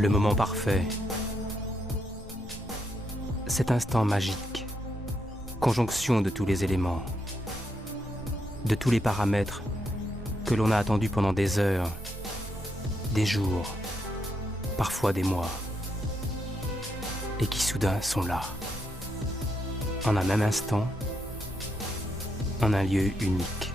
Le moment parfait. Cet instant magique. Conjonction de tous les éléments. De tous les paramètres que l'on a attendus pendant des heures, des jours, parfois des mois. Et qui soudain sont là. En un même instant, en un lieu unique.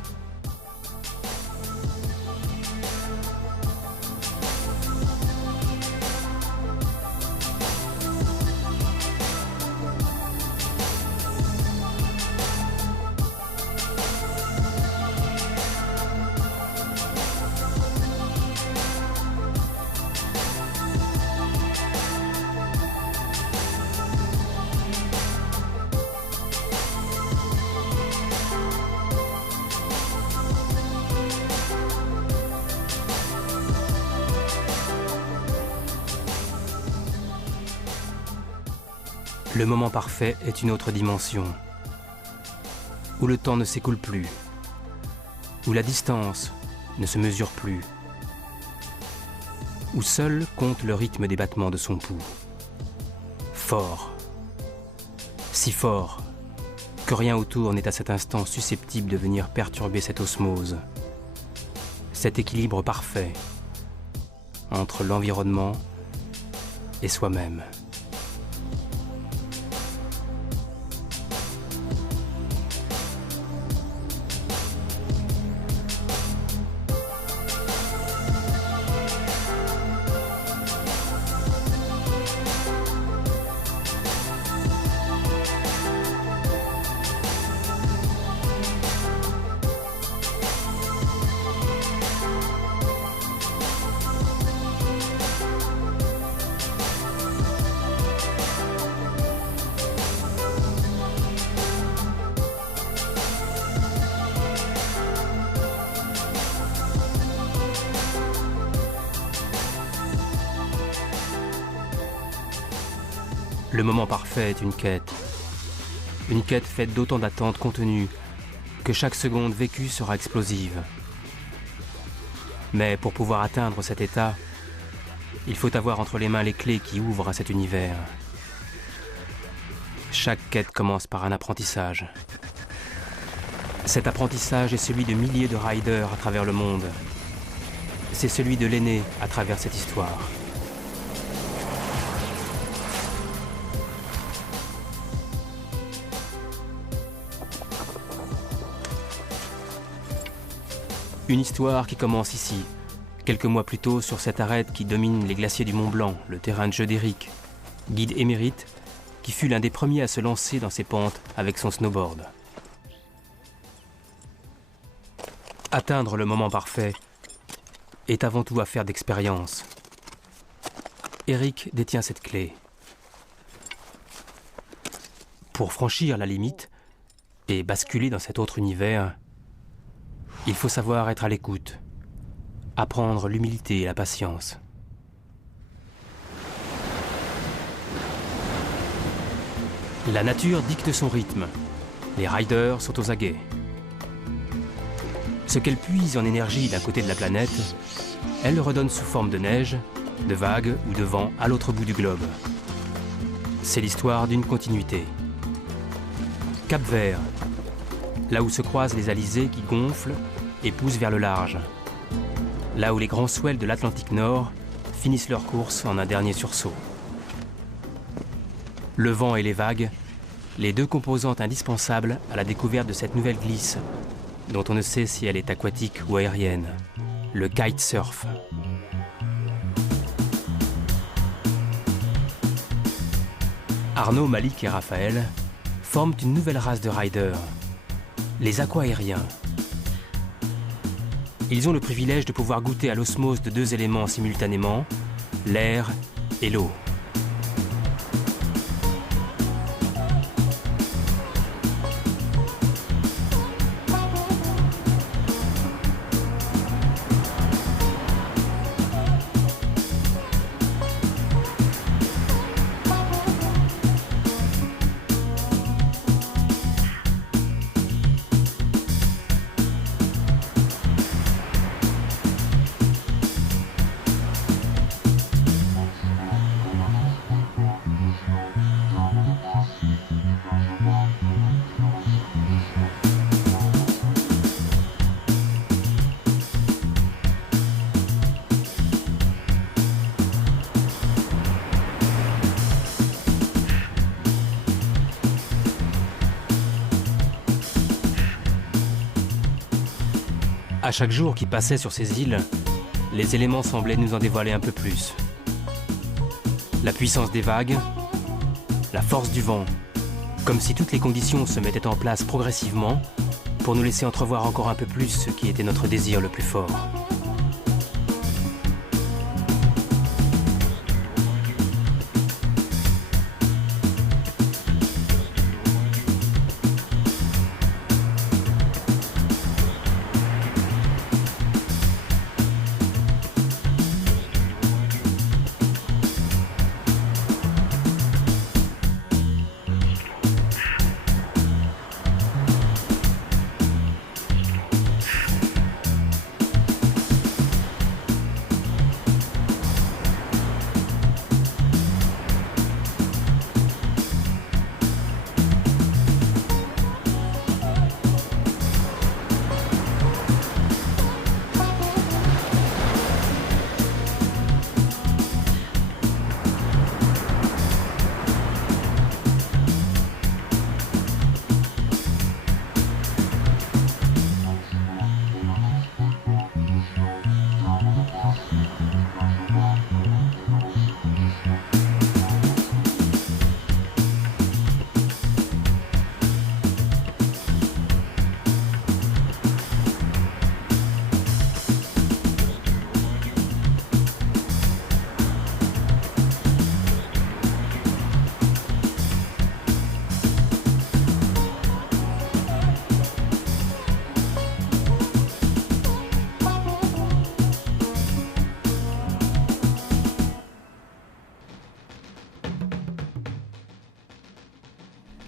Le moment parfait est une autre dimension, où le temps ne s'écoule plus, où la distance ne se mesure plus, où seul compte le rythme des battements de son pouls. Fort, si fort, que rien autour n'est à cet instant susceptible de venir perturber cette osmose, cet équilibre parfait entre l'environnement et soi-même. Le moment parfait est une quête faite d'autant d'attentes contenues que chaque seconde vécue sera explosive. Mais pour pouvoir atteindre cet état, il faut avoir entre les mains les clés qui ouvrent à cet univers. Chaque quête commence par un apprentissage. Cet apprentissage est celui de milliers de riders à travers le monde. C'est celui de l'aîné à travers cette histoire. Une histoire qui commence ici, quelques mois plus tôt sur cette arête qui domine les glaciers du Mont Blanc, le terrain de jeu d'Eric, guide émérite, qui fut l'un des premiers à se lancer dans ces pentes avec son snowboard. Atteindre le moment parfait est avant tout affaire d'expérience. Eric détient cette clé. Pour franchir la limite et basculer dans cet autre univers, il faut savoir être à l'écoute, apprendre l'humilité et la patience. La nature dicte son rythme. Les riders sont aux aguets. Ce qu'elle puise en énergie d'un côté de la planète, elle le redonne sous forme de neige, de vagues ou de vent à l'autre bout du globe. C'est l'histoire d'une continuité. Cap-Vert, là où se croisent les alizés qui gonflent et poussent vers le large. Là où les grands swells de l'Atlantique Nord finissent leur course en un dernier sursaut. Le vent et les vagues, les deux composantes indispensables à la découverte de cette nouvelle glisse, dont on ne sait si elle est aquatique ou aérienne, le kitesurf. Arnaud, Malik et Raphaël forment une nouvelle race de riders, les aquaériens. Ils ont le privilège de pouvoir goûter à l'osmose de deux éléments simultanément, l'air et l'eau. À chaque jour qui passait sur ces îles, les éléments semblaient nous en dévoiler un peu plus. La puissance des vagues, la force du vent, comme si toutes les conditions se mettaient en place progressivement pour nous laisser entrevoir encore un peu plus ce qui était notre désir le plus fort.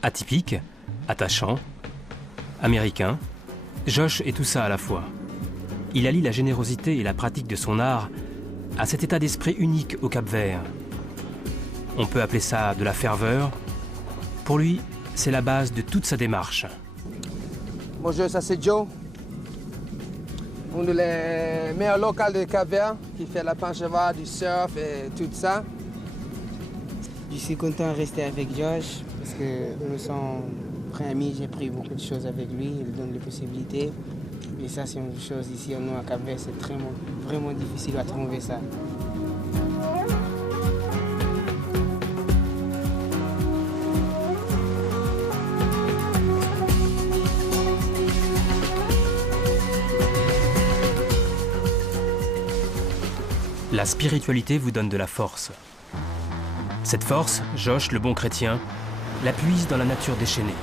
Atypique, attachant, américain, Josh est tout ça à la fois. Il allie la générosité et la pratique de son art à cet état d'esprit unique au Cap-Vert. On peut appeler ça de la ferveur. Pour lui, c'est la base de toute sa démarche. Bonjour, ça c'est Joe. Un des meilleurs locaux de Cap-Vert qui fait la planche à voile, du surf et tout ça. Je suis content de rester avec Josh parce que nous sommes très amis. J'ai pris beaucoup de choses avec lui. Il donne les possibilités. Et ça, c'est une chose ici nous, à Cap-Vert. C'est vraiment difficile à trouver ça. La spiritualité vous donne de la force. Cette force, Josh, le bon chrétien, la puise dans la nature déchaînée.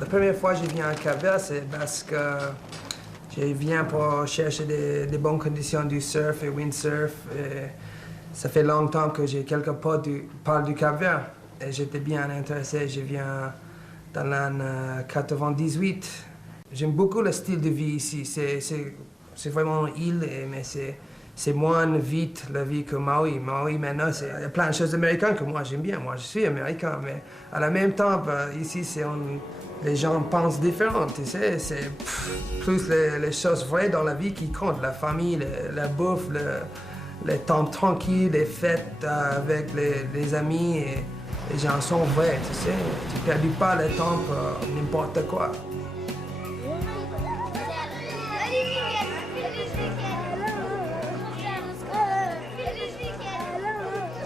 La première fois que je viens à Cap-Vert, c'est parce que je viens pour chercher des bonnes conditions du surf et windsurf. Et ça fait longtemps que j'ai quelque part parle du Cap-Vert. et j'étais bien intéressé. Je viens dans l'an 98. J'aime beaucoup le style de vie ici. C'est vraiment une île, mais c'est moins vite la vie que Maui. Maui, maintenant, il y a plein de choses américaines que moi j'aime bien. Moi, je suis américain, mais à la même temps, ici, les gens pensent différent, tu sais. C'est plus les choses vraies dans la vie qui comptent. La famille, la bouffe, les temps tranquilles, les fêtes avec les amis. Et les gens sont vrais, tu sais. Tu ne perds pas le temps pour n'importe quoi.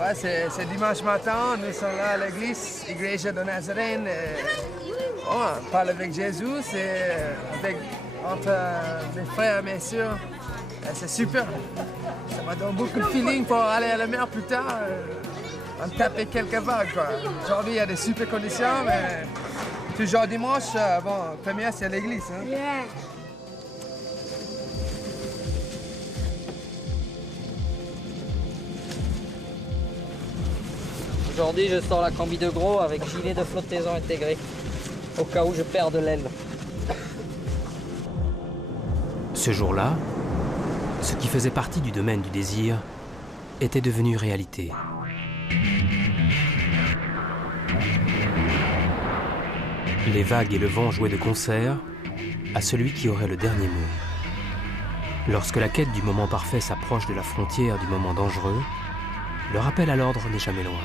Ouais, c'est dimanche matin, nous sommes là à l'église, Igreja de Nazarene. On parle avec Jésus, c'est entre mes frères et mes sœurs. C'est super. Ça m'a donné beaucoup de feeling pour aller à la mer plus tard. On taper quelques vagues, quoi. Aujourd'hui, il y a des super conditions, mais toujours dimanche, première, c'est à l'église. Hein? Yeah. Aujourd'hui, je sors la combi de gros avec gilet de flottaison intégré, au cas où je perds de l'aile. Ce jour-là, ce qui faisait partie du domaine du désir était devenu réalité. Les vagues et le vent jouaient de concert à celui qui aurait le dernier mot. Lorsque la quête du moment parfait s'approche de la frontière du moment dangereux, le rappel à l'ordre n'est jamais loin.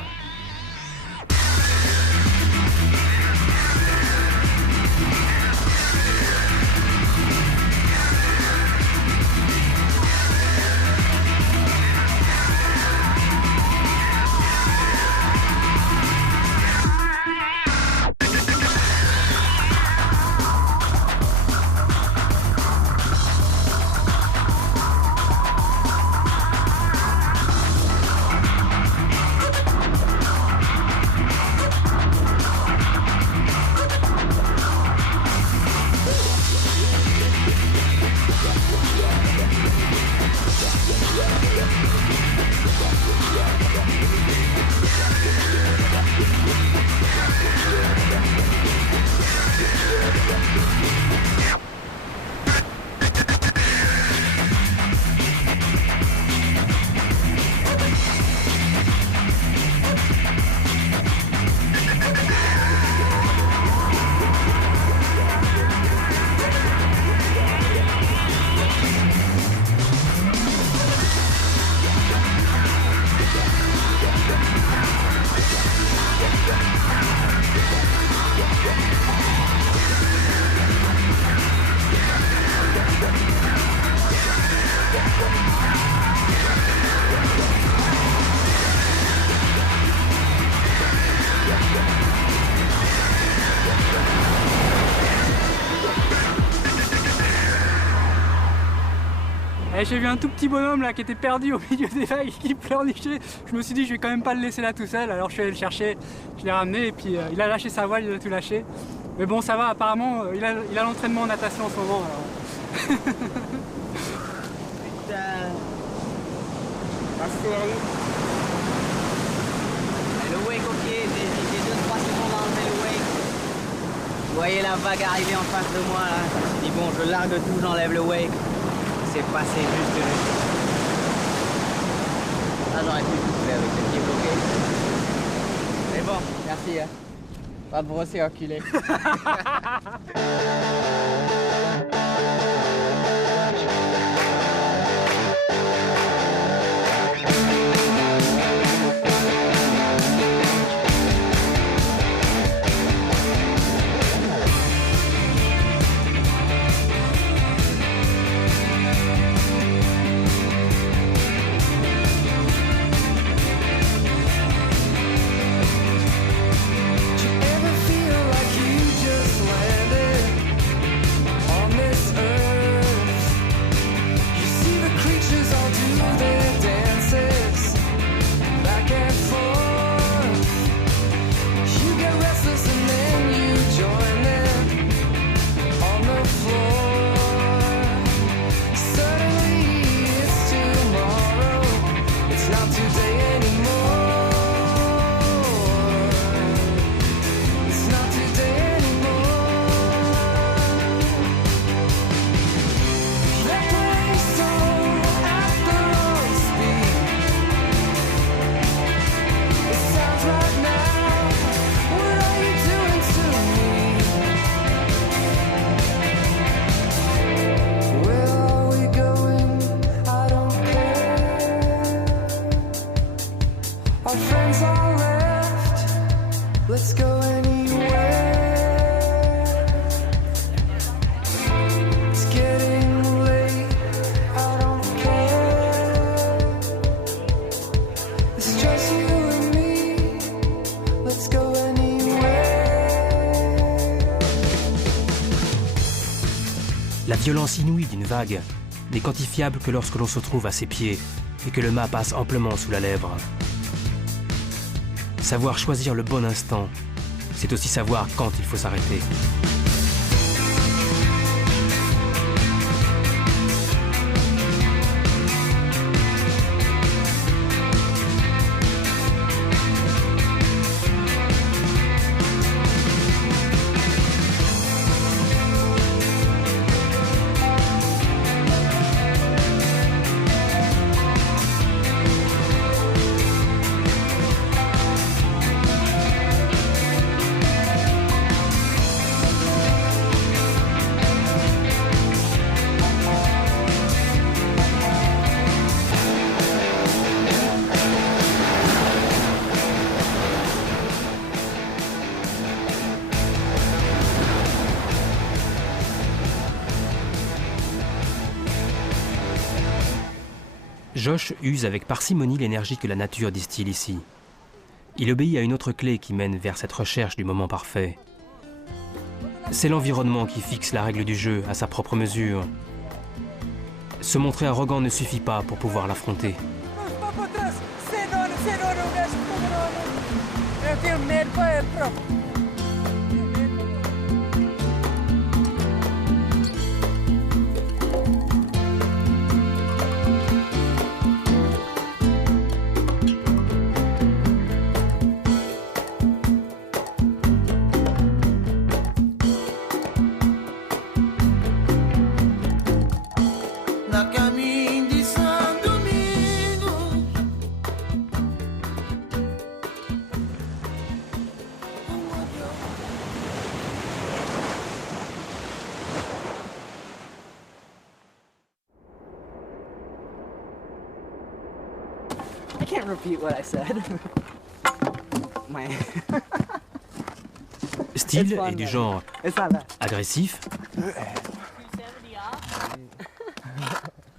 Et j'ai vu un tout petit bonhomme là qui était perdu au milieu des vagues qui pleurnichait. Je me suis dit je vais quand même pas le laisser là tout seul, alors je suis allé le chercher, je l'ai ramené et puis il a lâché sa voile, il a tout lâché. Mais bon ça va, apparemment il a l'entraînement en natation en ce moment. Alors. Putain. Le wake au pied, j'ai 2-3 secondes à enlever le wake. Vous voyez la vague arriver en face de moi là. Je me suis dit bon je largue tout, j'enlève le wake. C'est passé juste. Là j'aurais pu souffler avec le pied bloqué. Mais bon, merci hein. Pas de brosser enculé. Our friends all left. Let's go anywhere. It's getting late. I don't care. It's just you and me. Let's go anywhere. La violence inouïe d'une vague n'est quantifiable que lorsque l'on se trouve à ses pieds et que le mât passe amplement sous la lèvre. Savoir choisir le bon instant, c'est aussi savoir quand il faut s'arrêter. Josh use avec parcimonie l'énergie que la nature distille ici. Il obéit à une autre clé qui mène vers cette recherche du moment parfait. C'est l'environnement qui fixe la règle du jeu à sa propre mesure. Se montrer arrogant ne suffit pas pour pouvoir l'affronter. I can't repeat what I said. Style est du genre agressif,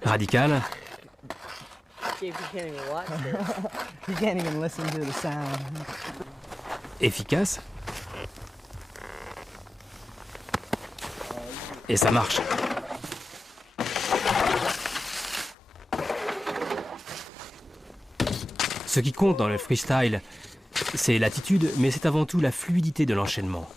radical, efficace, et ça marche. Ce qui compte dans le freestyle, c'est l'attitude, mais c'est avant tout la fluidité de l'enchaînement.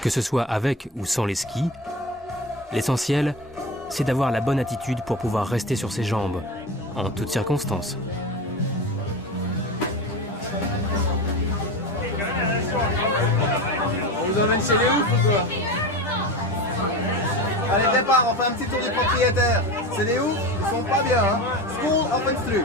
Que ce soit avec ou sans les skis, l'essentiel, c'est d'avoir la bonne attitude pour pouvoir rester sur ses jambes, en toutes circonstances. On vous emmène chez les ouf ou quoi? Allez, départ, on fait un petit tour du propriétaire. C'est des ouf, ils sont pas bien, hein. School open through.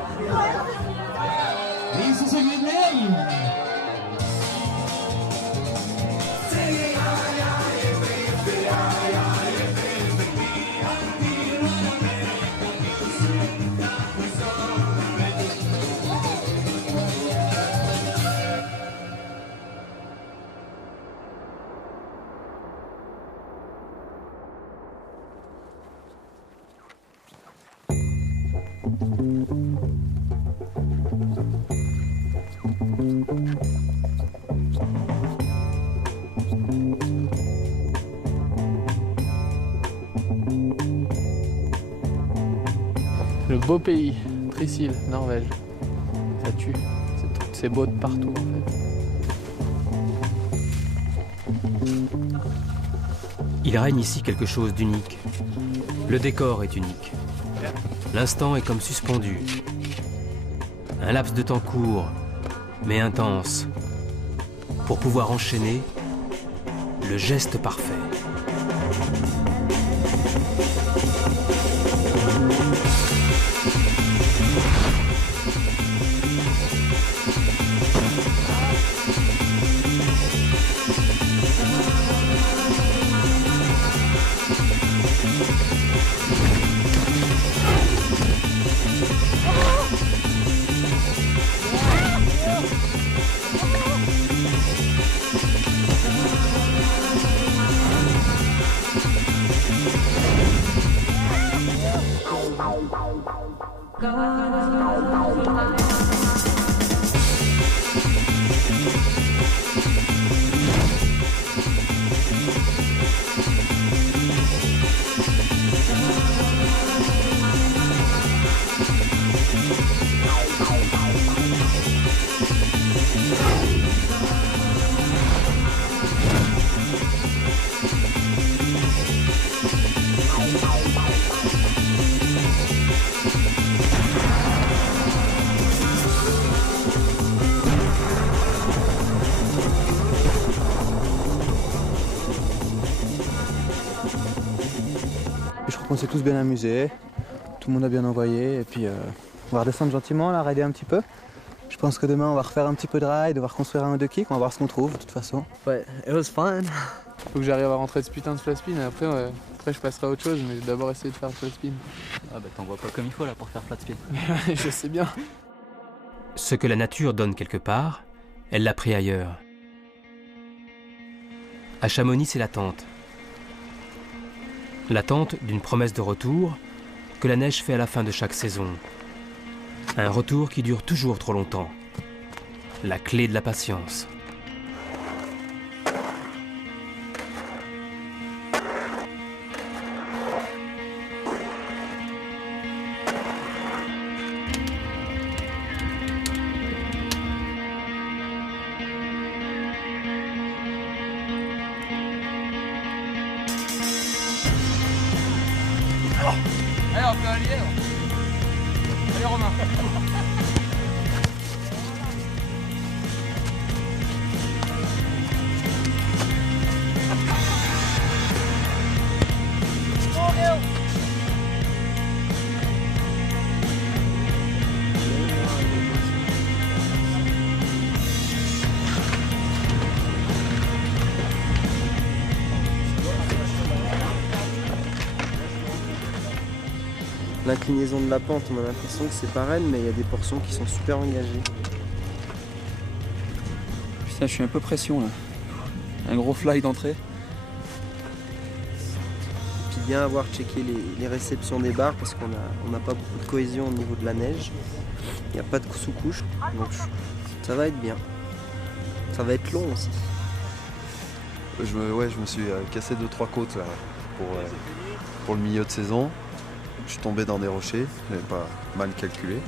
Le beau pays, Trysil, Norvège. Ça tue. C'est beau de partout en fait. Il règne ici quelque chose d'unique. Le décor est unique. L'instant est comme suspendu. Un laps de temps court, mais intense, pour pouvoir enchaîner le geste parfait. Je crois qu'on s'est tous bien amusés, tout le monde a bien envoyé et puis on va redescendre gentiment, là, rider un petit peu. Je pense que demain on va refaire un petit peu de ride, on va reconstruire un ou deux kicks, on va voir ce qu'on trouve de toute façon. But it was fun. Faut que j'arrive à rentrer de ce putain de flat spin et après je passerai à autre chose, mais je vais d'abord essayer de faire flat spin. Ah bah t'en vois pas comme il faut là pour faire flat spin. Je sais bien. Ce que la nature donne quelque part, elle l'a pris ailleurs. À Chamonix, c'est l'attente. L'attente d'une promesse de retour que la neige fait à la fin de chaque saison. Un retour qui dure toujours trop longtemps. La clé de la patience. Allez, on peut allier. Allez, Romain. L'inclinaison de la pente, on a l'impression que c'est pareil, mais il y a des portions qui sont super engagées. Putain, je suis un peu pression là. Un gros fly d'entrée. Puis bien avoir checké les réceptions des barres parce qu'on n'a pas beaucoup de cohésion au niveau de la neige. Il n'y a pas de sous-couche, donc ça va être bien. Ça va être long aussi. Je me suis cassé 2-3 côtes là, pour le milieu de saison. Je suis tombé dans des rochers, je n'avais pas mal calculé.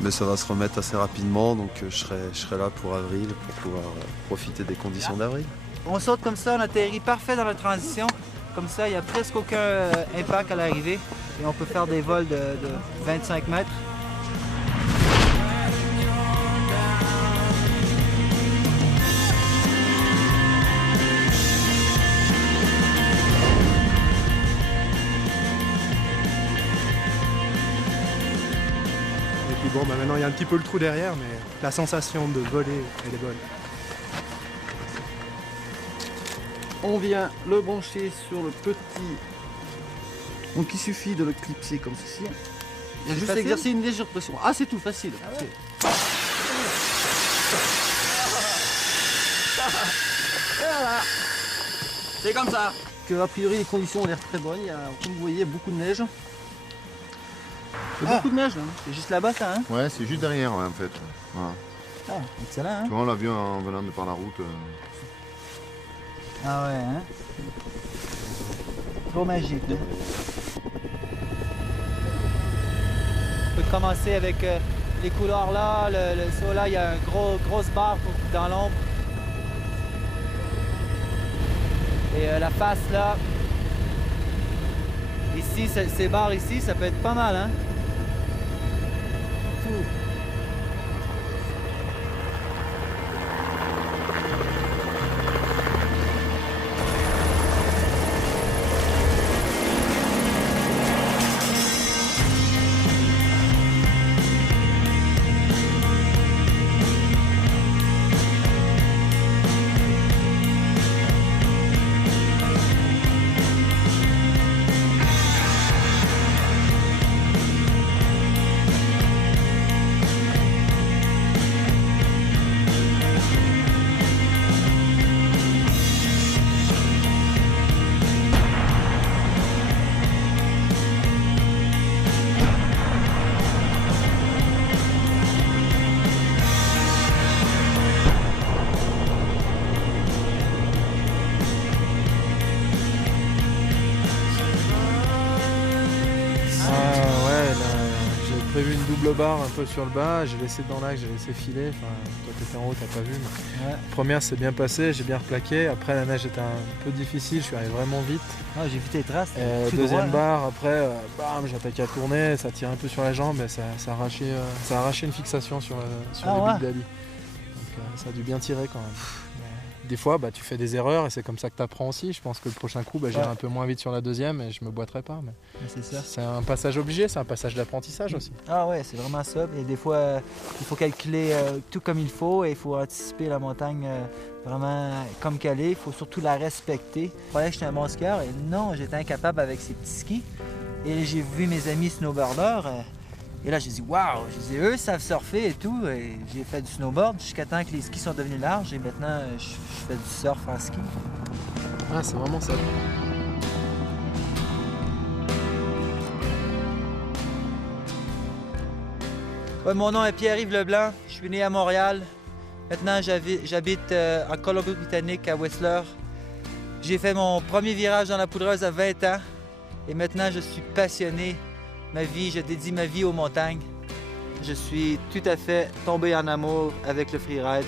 Mais ça va se remettre assez rapidement, donc je serai là pour avril, pour pouvoir profiter des conditions d'avril. On saute comme ça, on atterrit parfait dans la transition. Comme ça, il n'y a presque aucun impact à l'arrivée. Et on peut faire des vols de 25 mètres. Bon, bah maintenant il y a un petit peu le trou derrière, mais la sensation de voler, elle est bonne. On vient le brancher sur le petit. Donc il suffit de le clipser comme ceci. Il y a juste à exercer une légère pression. Ah, c'est tout facile. Ah ouais. Voilà. C'est comme ça. Que, a priori les conditions ont l'air très bonnes. Il y a, comme vous voyez, beaucoup de neige. Il y a beaucoup de neige là. C'est juste là-bas ça, hein? Ouais, c'est juste derrière en fait. Voilà. Ah, excellent, hein? Tu vois, on l'a vu en venant de par la route. Ah ouais, hein? Trop magique. Hein? On peut commencer avec les couleurs là, le saut là, il y a une grosse barre dans l'ombre. Et la face là. Ici, ces barres ici, ça peut être pas mal, hein? prévu une double barre un peu sur le bas, j'ai laissé dans l'axe, j'ai laissé filer. Enfin, toi t'étais en haut, t'as pas vu. Mais... Ouais. Première c'est bien passé, j'ai bien replaqué. Après la neige était un peu difficile, je suis arrivé vraiment vite. Ah, j'ai vu tes traces. Deuxième barre, après, bam, j'attaquais à tourner, ça tirait un peu sur la jambe et ça arrachait une fixation sur le big daddy. Donc ça a dû bien tirer quand même. Des fois, tu fais des erreurs et c'est comme ça que tu apprends aussi. Je pense que le prochain coup, j'irai un peu moins vite sur la deuxième et je me boiterai pas. Mais c'est ça. C'est un passage obligé, c'est un passage d'apprentissage aussi. Ah ouais, c'est vraiment ça. Et des fois, il faut calculer tout comme il faut et il faut anticiper la montagne vraiment comme qu'elle est. Il faut surtout la respecter. Je croyais que j'étais un bon skieur et non, j'étais incapable avec ces petits skis. Et j'ai vu mes amis snowboarders. Et là, j'ai dit, waouh! J'ai dit, eux savent surfer et tout. Et j'ai fait du snowboard jusqu'à temps que les skis sont devenus larges. Et maintenant, je fais du surf en ski. Ah, c'est vraiment ça. Ouais, mon nom est Pierre-Yves Leblanc. Je suis né à Montréal. Maintenant, j'habite en Colombie-Britannique, à Whistler. J'ai fait mon premier virage dans la poudreuse à 20 ans. Et maintenant, je suis passionné. Je dédie ma vie aux montagnes. Je suis tout à fait tombé en amour avec le freeride.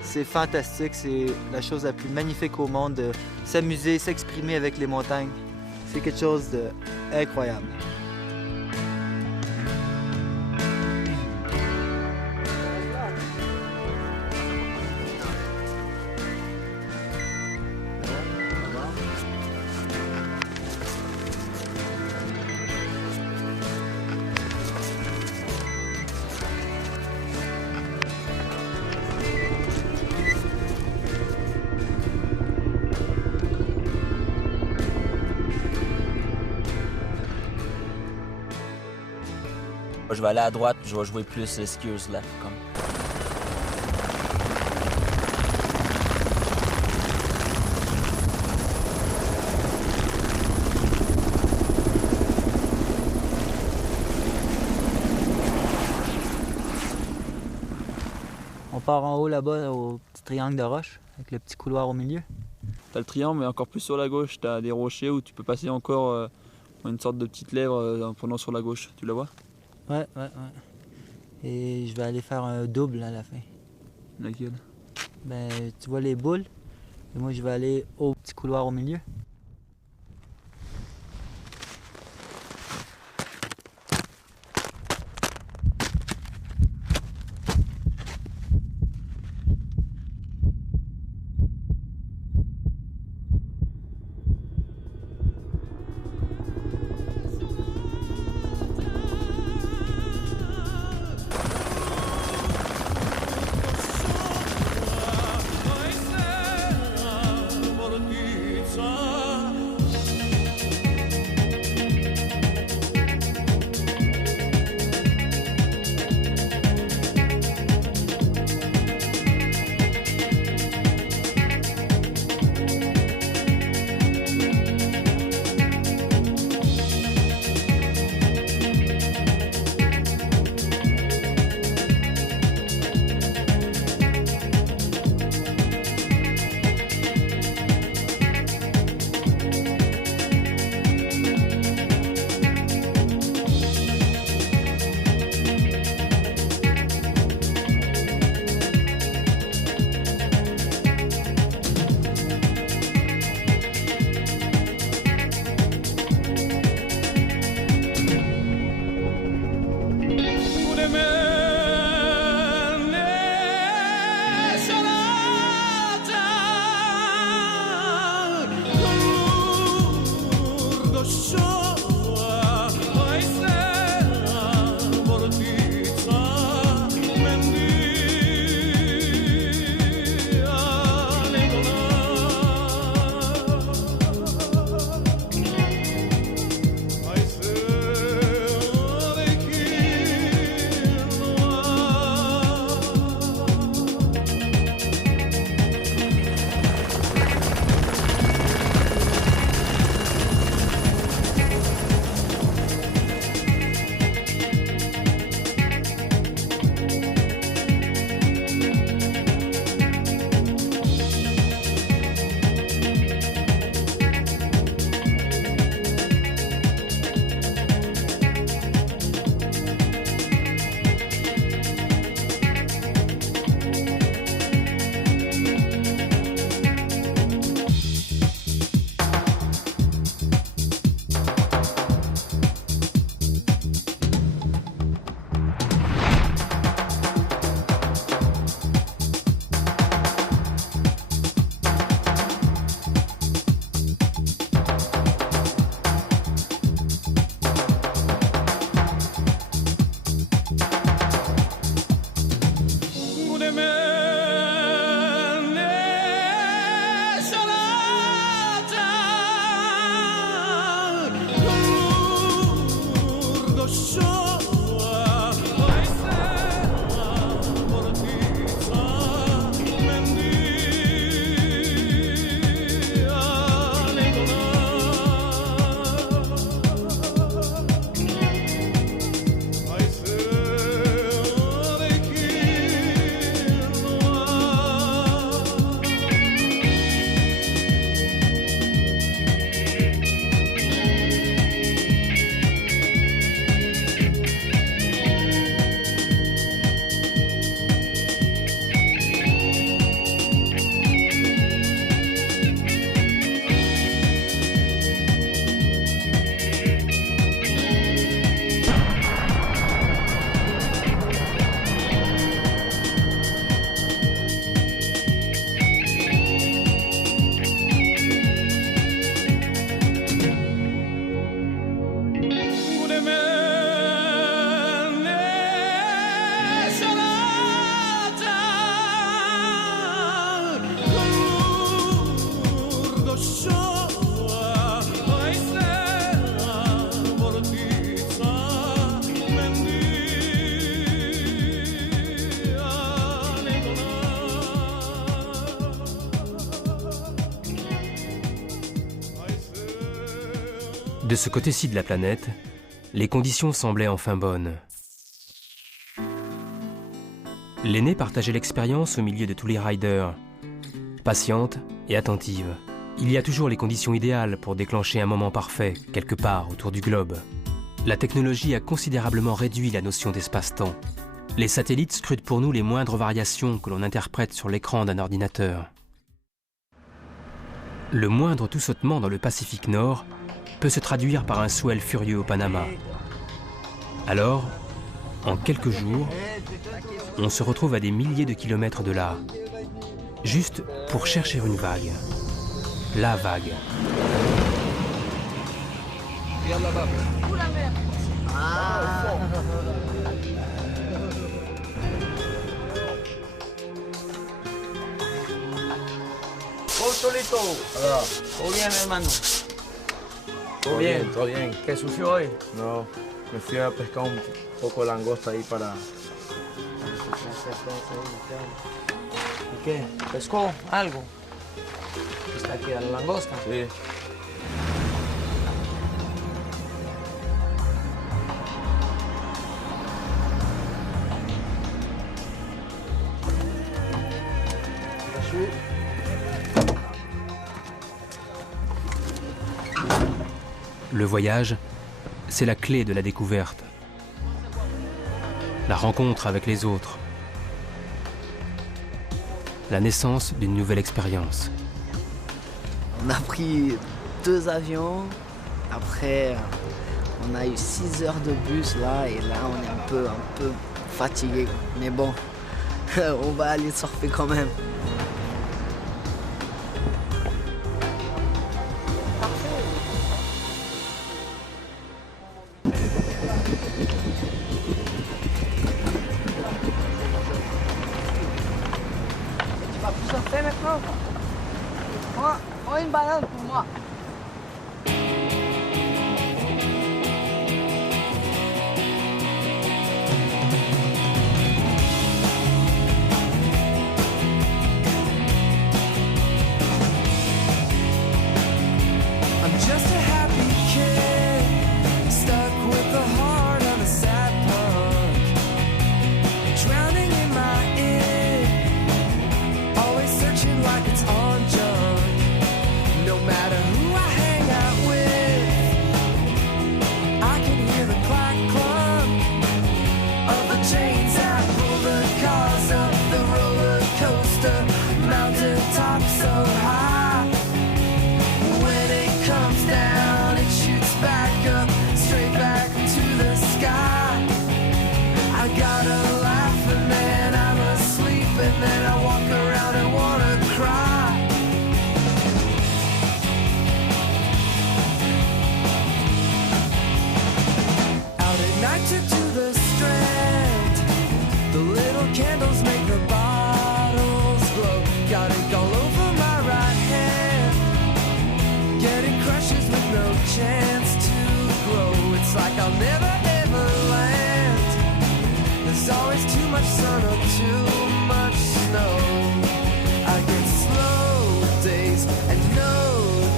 C'est fantastique, c'est la chose la plus magnifique au monde de s'amuser, s'exprimer avec les montagnes. C'est quelque chose d'incroyable. Je vais aller à droite, je vais jouer plus les skiers là. On part en haut là-bas au petit triangle de roche avec le petit couloir au milieu. T'as le triangle, mais encore plus sur la gauche. T'as des rochers où tu peux passer encore une sorte de petite lèvre en prenant sur la gauche. Tu la vois? Ouais. Et je vais aller faire un double à la fin. Laquelle? Tu vois les boules? Et moi, je vais aller au petit couloir au milieu. Fortizza De ce côté-ci de la planète, les conditions semblaient enfin bonnes. L'aînée partageait l'expérience au milieu de tous les riders, patiente et attentive. Il y a toujours les conditions idéales pour déclencher un moment parfait, quelque part autour du globe. La technologie a considérablement réduit la notion d'espace-temps. Les satellites scrutent pour nous les moindres variations que l'on interprète sur l'écran d'un ordinateur. Le moindre tout sautement dans le Pacifique Nord peut se traduire par un swell furieux au Panama. Alors, en quelques jours, on se retrouve à des milliers de kilomètres de là, juste pour chercher une vague. La vague. Regarde là-bas. Où la mer? Solito. Hola. ¿Todo bien, hermano? Todo bien, todo bien. ¿Qué sucio hoy? No, me fui a pescar un poco de langosta ahí para... ¿Y qué? ¿Pescó algo? ¿Está aquí a la langosta? Sí. Le voyage, c'est la clé de la découverte. La rencontre avec les autres. La naissance d'une nouvelle expérience. On a pris 2 avions. Après, on a eu 6 heures de bus là. Et là, on est un peu fatigué. Mais bon, on va aller surfer quand même. Oh, une banane pour moi. I'm just a happy kid, stuck with the heart of a sad punk, drowning in my id, always searching like it's on junk. No matter who I hang out with, I can hear the clack clunk of the chains that pull the cars up the roller coaster, mountain top so high. When it comes down, it shoots back up, straight back to the sky. I gotta laugh and then I'm asleep and then I walk around and wanna cry. Out at night to do the strand, the little candles make the bottles glow. Got ink all over my right hand, getting crushes with no chance to grow. It's like I'll never ever land. There's always too much sun or too much snow. I get slow days and no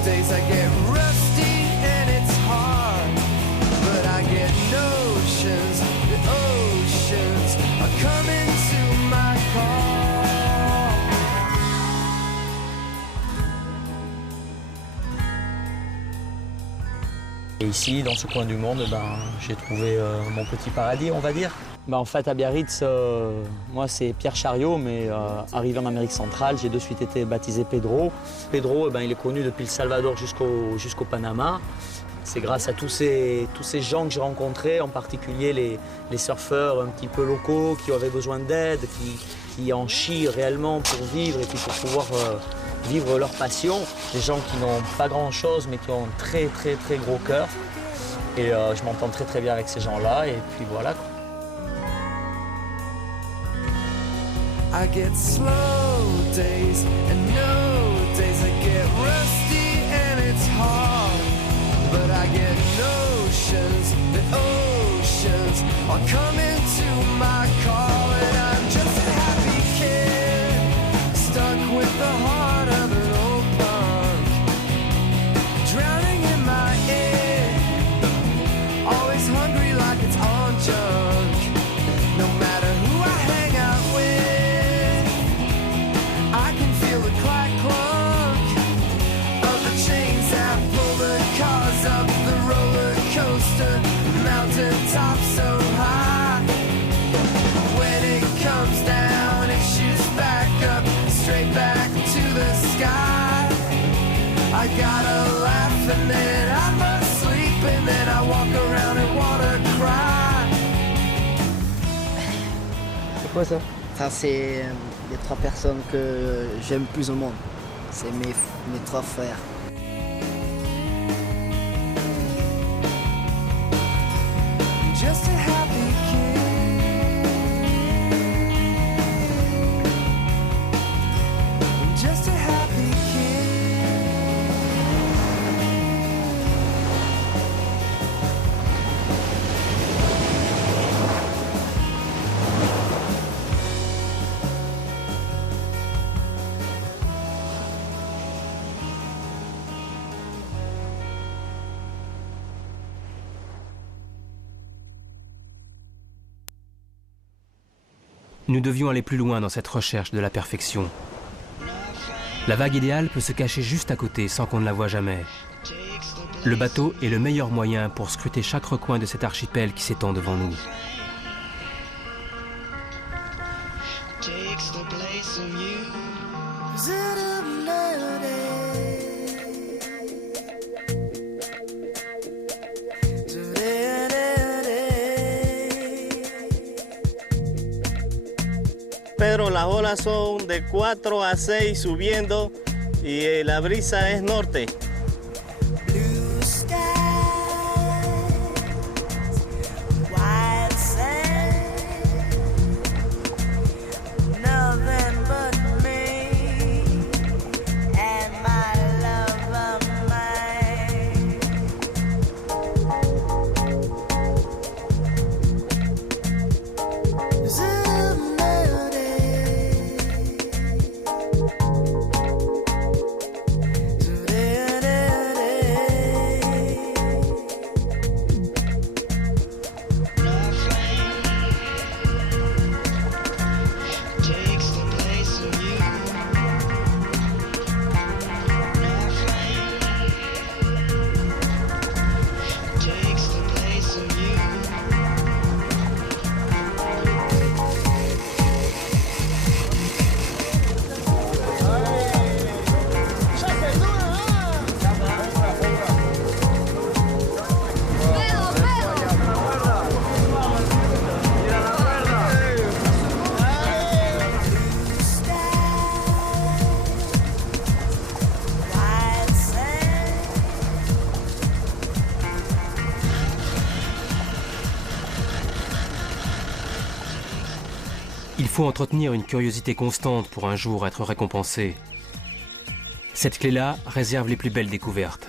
days. I get rusty and it's hard, but I get notions. The oceans are coming to my call. Et ici, dans ce coin du monde, j'ai trouvé mon petit paradis, on va dire. En fait, à Biarritz, moi, c'est Pierre Chariot, mais arrivé en Amérique centrale, j'ai de suite été baptisé Pedro. Pedro, il est connu depuis le Salvador jusqu'au Panama. C'est grâce à tous ces gens que j'ai rencontrés, en particulier les surfeurs un petit peu locaux qui avaient besoin d'aide, qui en chient réellement pour vivre et puis pour pouvoir vivre leur passion. Des gens qui n'ont pas grand-chose mais qui ont un très très très gros cœur. Et je m'entends très très bien avec ces gens-là, et puis voilà, quoi. I get slow days and no days. I get rusty and it's hard, but I get notions that oceans are coming to my call. And I'm just a happy kid, stuck with the heart of an old punk, drowning in my head, always hungry like it's on junk. No matter who I hang out with, I can feel the clack clunk of the chains that pull the cars up the roller coaster, mountain top so high. When it comes down, it shoots back up, straight back to the sky. I gotta laugh and then I must sleep, and then I walk around and wanna cry. C'est quoi ça? Ça, c'est les 3 personnes que j'aime plus au monde. C'est mes 3 frères. Just a happy kid. Just a happy kid. Nous devions aller plus loin dans cette recherche de la perfection. La vague idéale peut se cacher juste à côté sans qu'on ne la voie jamais. Le bateau est le meilleur moyen pour scruter chaque recoin de cet archipel qui s'étend devant nous. Pero las olas son de 4 a 6 subiendo y la brisa es norte. Il faut entretenir une curiosité constante pour un jour être récompensé. Cette clé-là réserve les plus belles découvertes.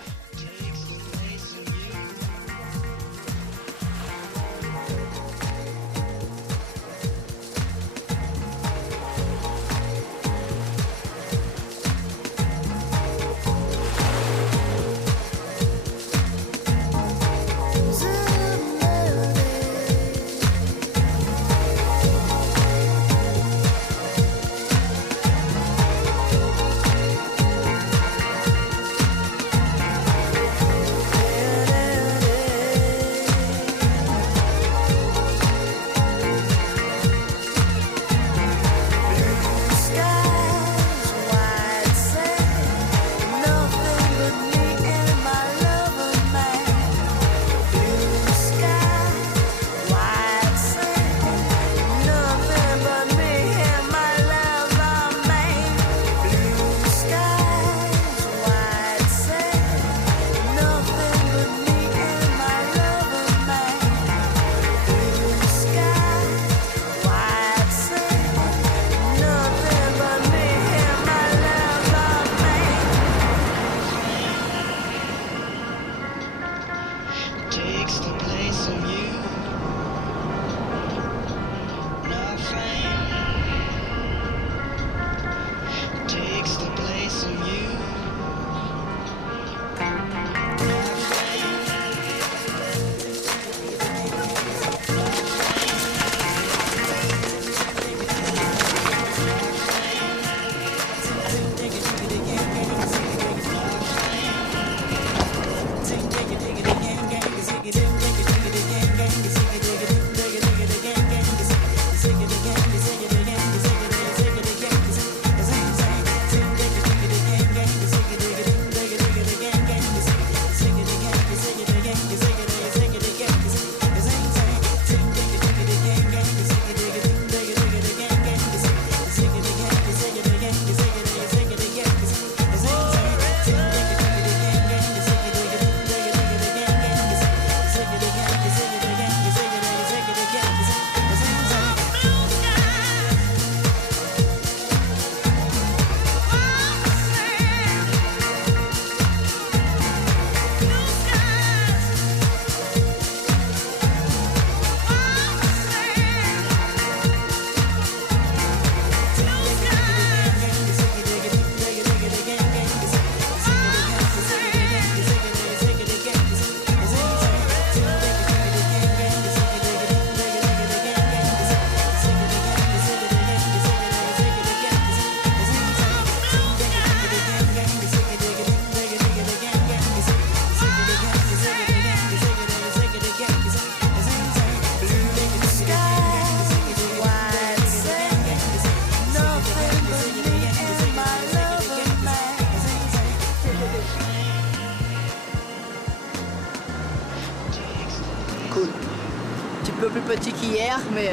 cool. Un petit peu plus petit qu'hier, mais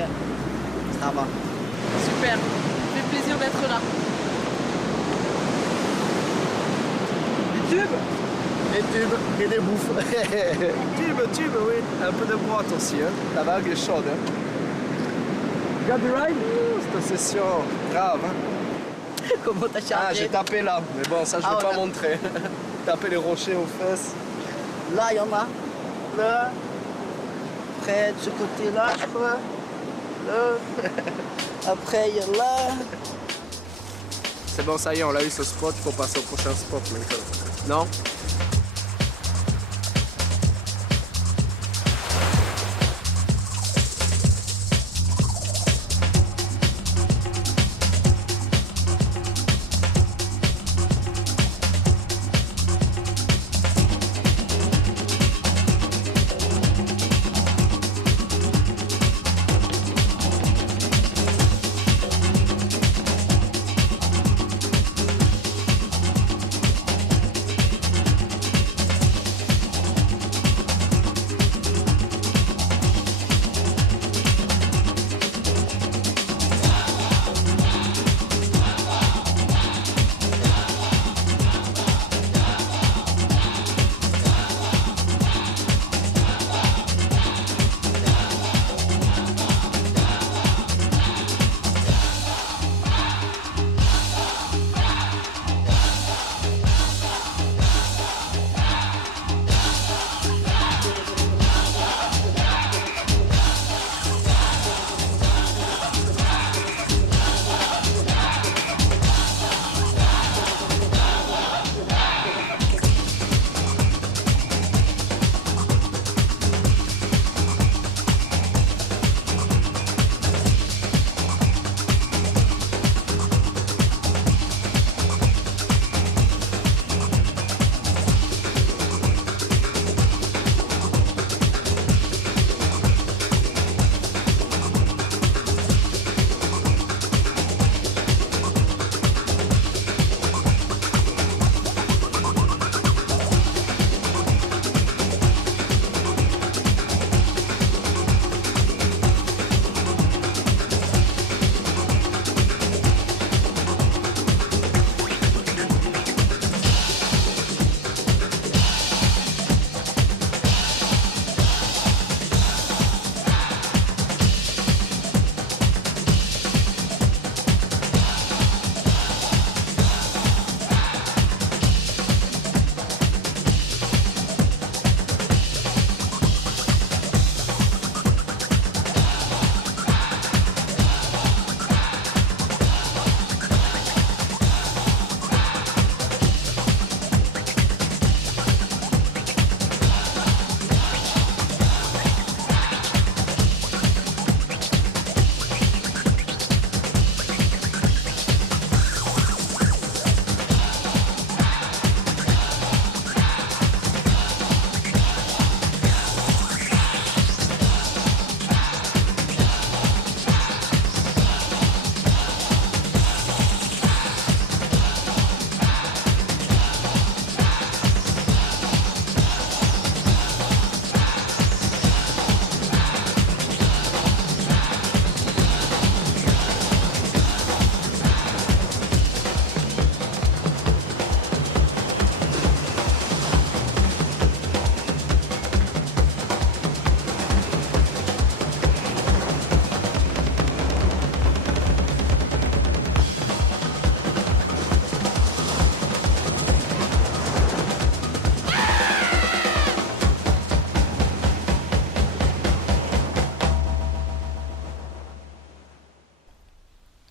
ça va. Super, ça fait plaisir d'être là. Des tubes et des bouffes. tube, oui. Un peu de boîte aussi, hein. La vague est chaude. Hein. Got the ride? Cette session grave. Hein. Comment t'as chargé? Ah, j'ai tapé là, mais bon, ça je vais pas montrer. Taper les rochers aux fesses. Là, il y en a. Là. Après, de ce côté-là, je crois. Là. Après, il y a là. C'est bon, ça y est, on l'a eu ce spot, il faut passer au prochain spot maintenant. Non?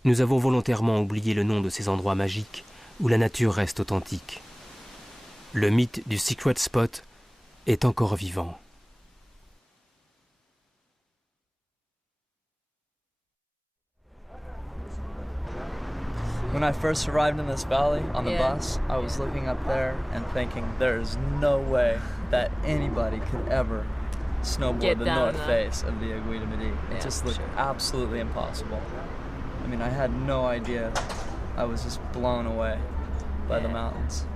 Nous avons volontairement oublié le nom de ces endroits magiques où la nature reste authentique. Le mythe du Secret Spot est encore vivant. When I first arrived in this valley on the bus, I was looking up there and thinking there's no way that anybody could ever snowboard the north face of the Aguida Midi. It just looked absolutely impossible. I mean, I had no idea. I was just blown away by the mountains.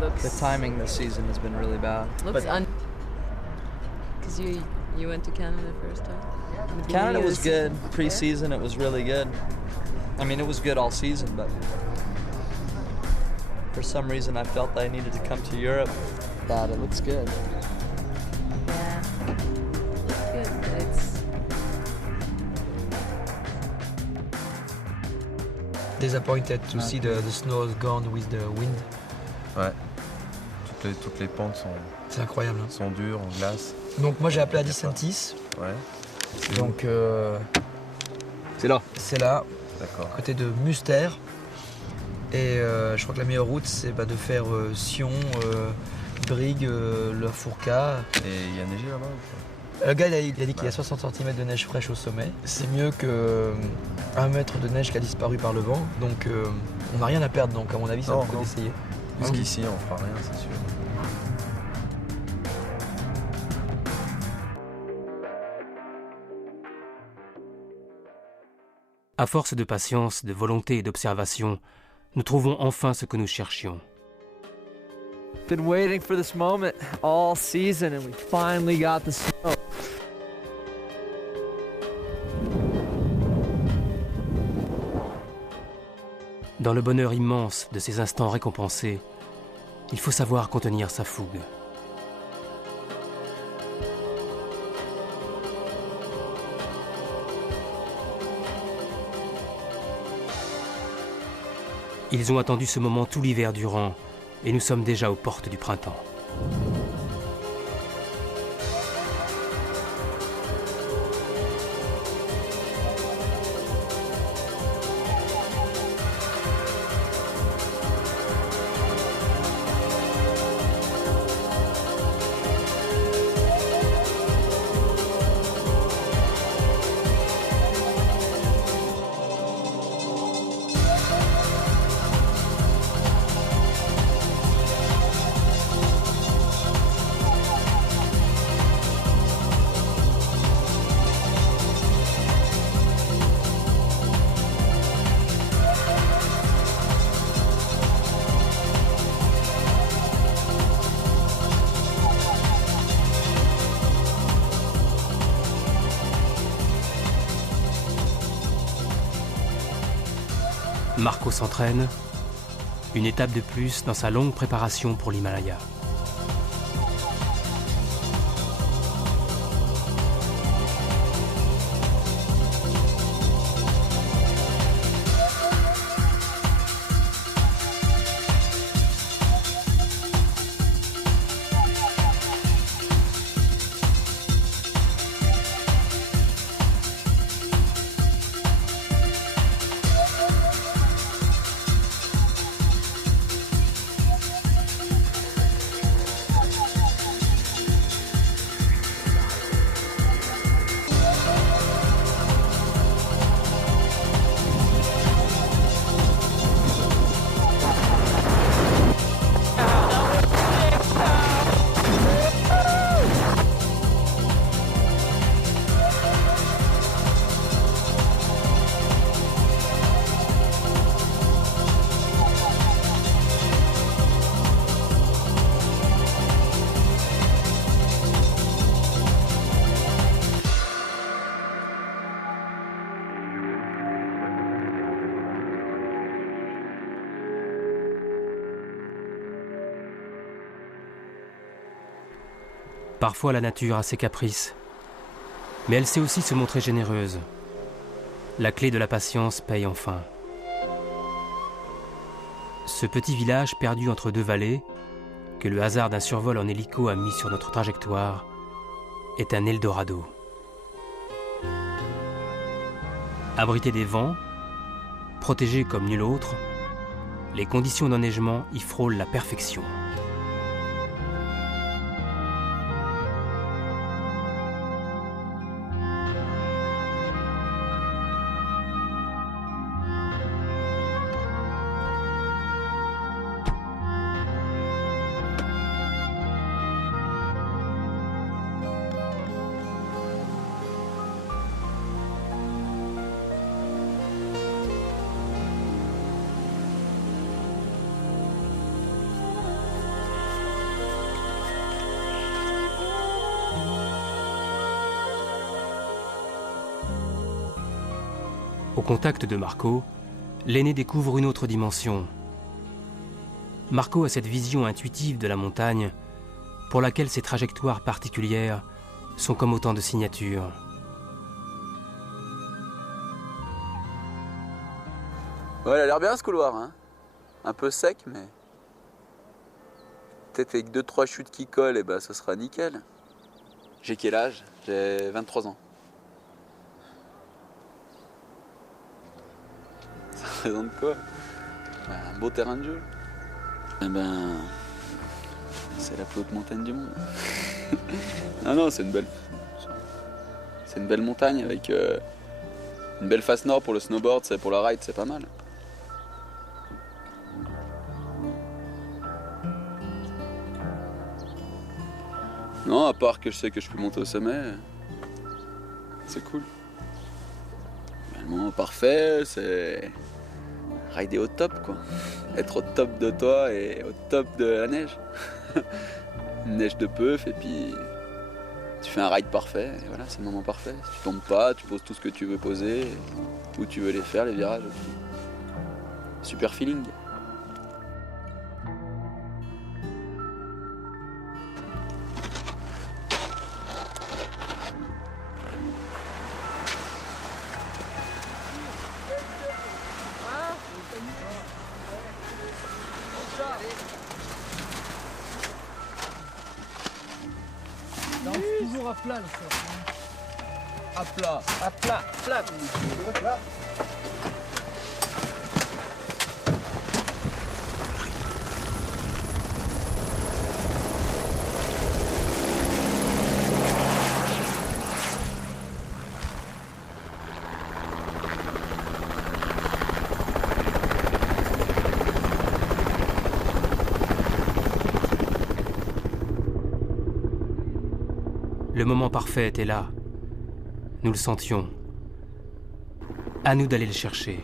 The timing this season has been really bad. Looks because you You went to Canada first time? Canada was good. Pre-season, it was really good. I mean, it was good all season, but for some reason I felt I needed to come to Europe. But it looks good. Yeah, it's good, but it's... Disappointed to see the snow gone with the wind. Ouais. Toutes les pentes C'est incroyable. Sont dures, en glace. Donc moi j'ai appelé à DeSantis. Ouais. Donc c'est là. C'est là. D'accord. Côté de Münster. Et je crois que la meilleure route c'est de faire Sion, Brigue, Le Fourca. Et il y a neigé là-bas ou pas? Le gars il a dit qu'il y a 60 cm de neige fraîche au sommet. C'est mieux que 1 mètre de neige qui a disparu par le vent. Donc on n'a rien à perdre, donc à mon avis ça vaut le coup d'essayer. Parce qu'ici on fera rien, c'est sûr. À force de patience, de volonté et d'observation, nous trouvons enfin ce que nous cherchions. Been waiting for this moment all season and we finally got the snow. Dans le bonheur immense de ces instants récompensés, il faut savoir contenir sa fougue. Ils ont attendu ce moment tout l'hiver durant, et nous sommes déjà aux portes du printemps. Marco s'entraîne, une étape de plus dans sa longue préparation pour l'Himalaya. Parfois la nature a ses caprices, mais elle sait aussi se montrer généreuse. La clé de la patience paye enfin. Ce petit village perdu entre deux vallées, que le hasard d'un survol en hélico a mis sur notre trajectoire, est un Eldorado. Abrité des vents, protégé comme nul autre, les conditions d'enneigement y frôlent la perfection. Au contact de Marco, l'aîné découvre une autre dimension. Marco a cette vision intuitive de la montagne pour laquelle ces trajectoires particulières sont comme autant de signatures. Ouais, il a l'air bien ce couloir, hein. Un peu sec, mais peut-être avec 2-3 chutes qui collent, et ben ça sera nickel. J'ai quel âge? J'ai 23 ans. Ça représente quoi? Un beau terrain de jeu. Eh ben, c'est la plus haute montagne du monde. Non, c'est une belle montagne avec une belle face nord pour le snowboard, c'est pour la ride, c'est pas mal. Non, à part que je sais que je peux monter au sommet, c'est cool. Mais le moment parfait, c'est rider au top, quoi. Être au top de toi et au top de la neige. Une neige de peuf et puis tu fais un ride parfait, et voilà, c'est le moment parfait. Tu tombes pas, tu poses tout ce que tu veux poser, où tu veux les faire, les virages. Super feeling. Toujours à plat le surf. À plat. À plat, plat. Le moment parfait était là. Nous le sentions. À nous d'aller le chercher.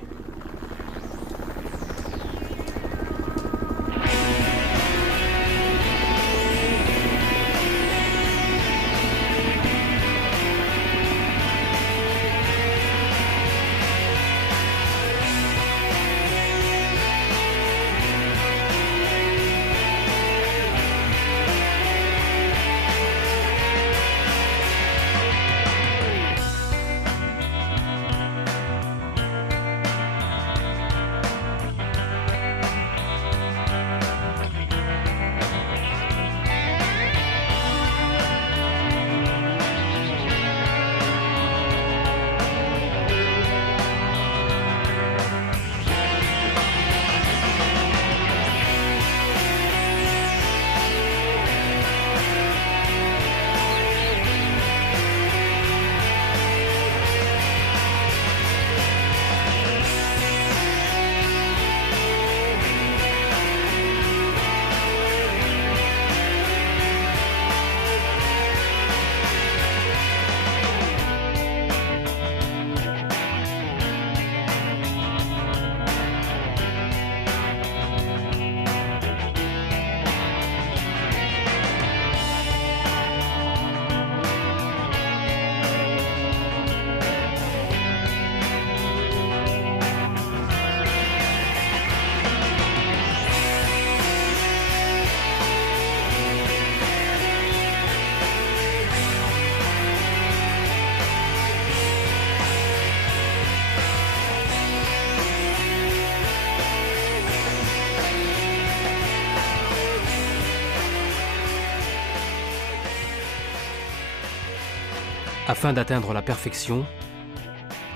Afin d'atteindre la perfection,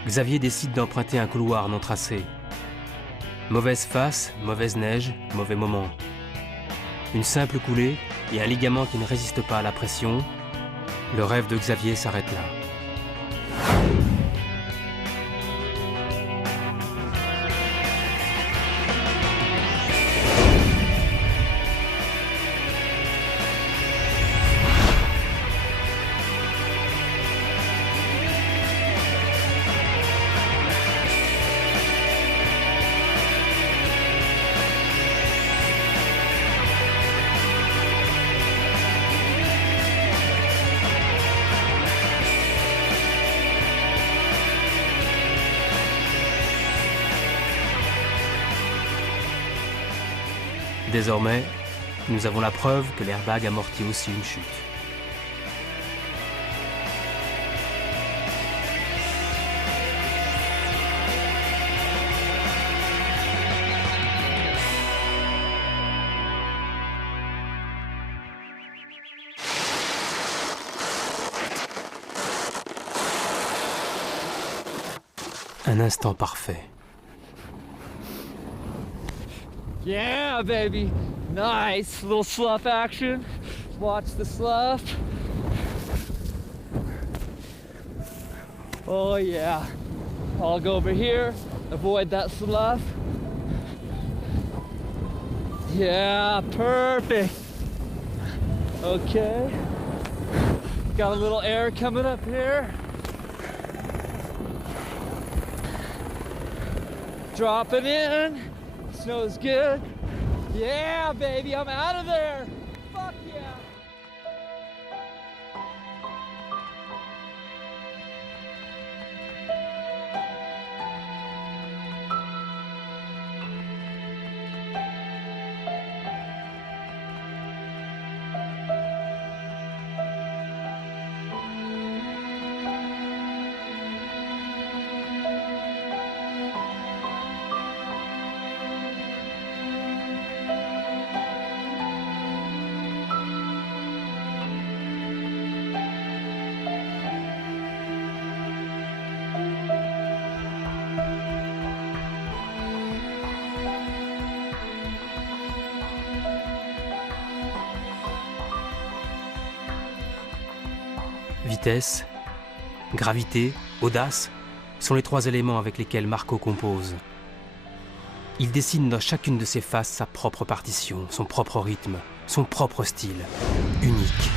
Xavier décide d'emprunter un couloir non tracé. Mauvaise face, mauvaise neige, mauvais moment. Une simple coulée et un ligament qui ne résiste pas à la pression. Le rêve de Xavier s'arrête là. désormais, nous avons la preuve que l'airbag amortit aussi une chute. Un instant parfait. Yeah, baby. Nice. Little slough action. Watch the slough. Oh, yeah. I'll go over here. Avoid that slough. Yeah, perfect. Okay. Got a little air coming up here. Dropping in. Snow's good. Yeah, baby, I'm out of there. Fuck yeah. Vitesse, gravité, audace sont les trois éléments avec lesquels Marco compose. Il dessine dans chacune de ses faces sa propre partition, son propre rythme, son propre style, unique.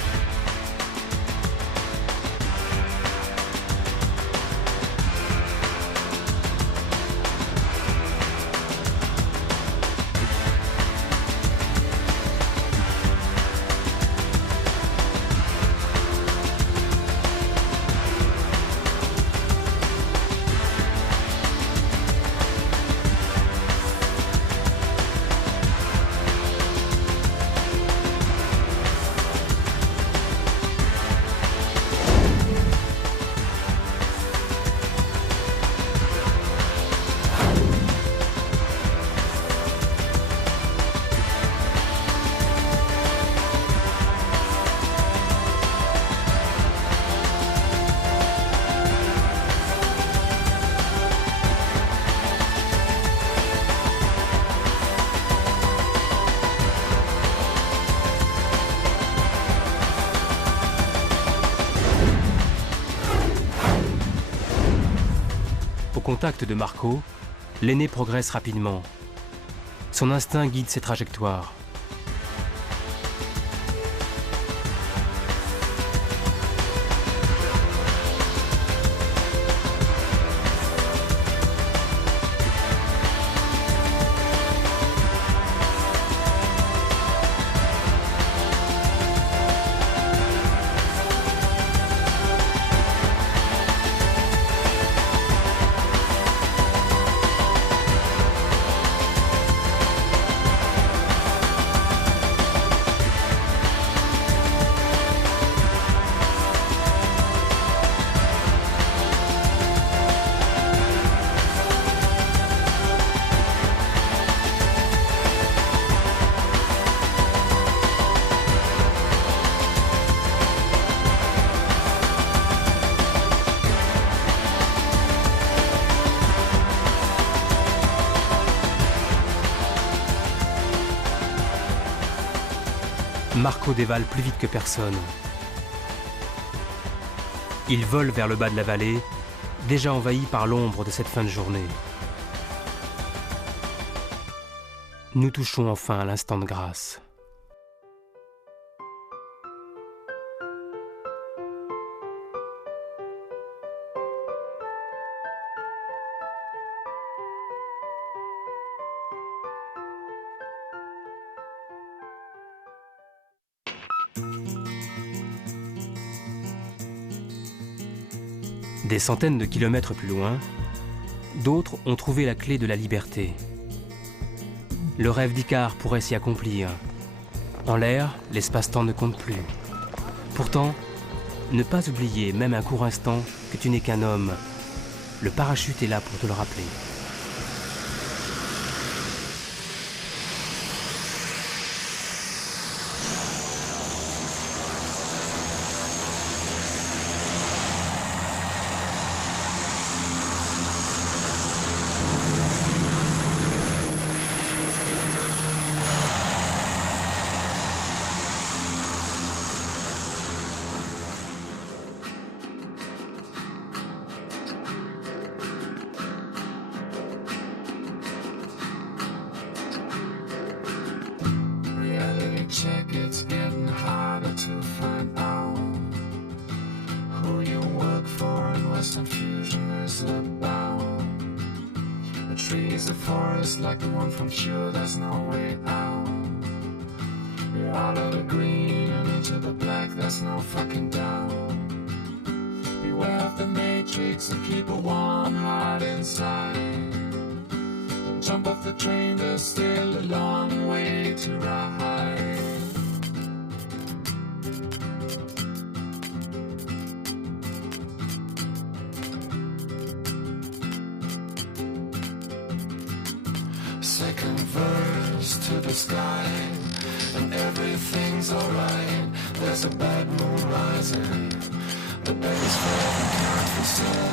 Au contact de Marco, l'aîné progresse rapidement. Son instinct guide ses trajectoires. Marco dévale plus vite que personne. Il vole vers le bas de la vallée, déjà envahi par l'ombre de cette fin de journée. Nous touchons enfin à l'instant de grâce. Des centaines de kilomètres plus loin, d'autres ont trouvé la clé de la liberté. Le rêve d'Icare pourrait s'y accomplir. En l'air, l'espace-temps ne compte plus. Pourtant, ne pas oublier, même un court instant, que tu n'es qu'un homme. Le parachute est là pour te le rappeler. check, it's getting harder to find out who you work for and what confusion is about. The tree is a forest like the one from Q, there's no way out. You're out of the green and into the black, there's no fucking doubt. Beware of the matrix and keep a warm heart inside. Don't jump off the train, there's still a long way to ride. Second verse to the sky, and everything's alright. There's a bad moon rising, the baby's forever can't be still.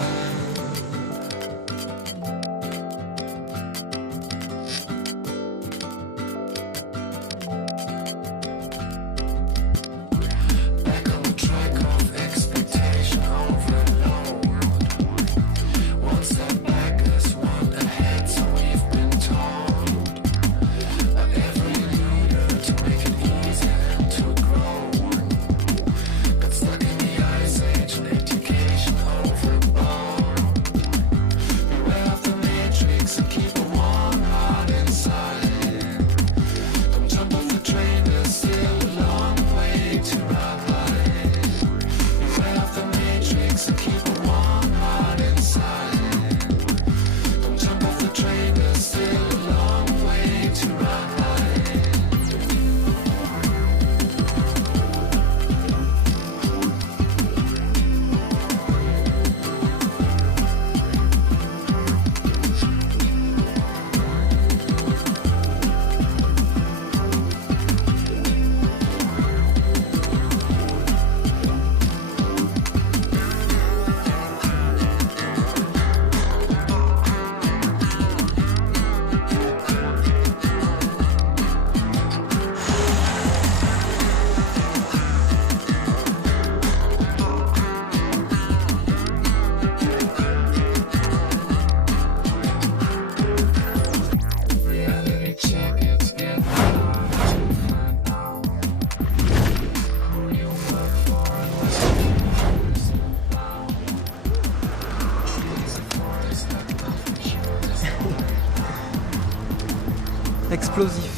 Explosif.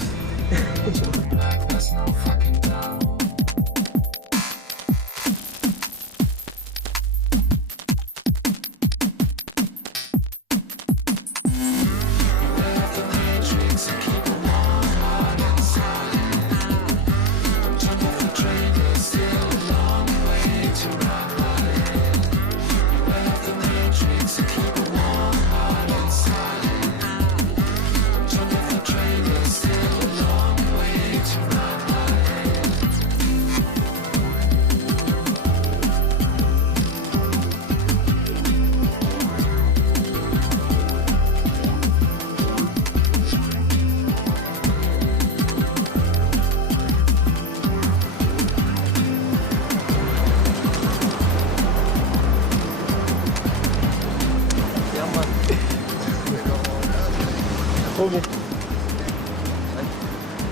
Trop bon.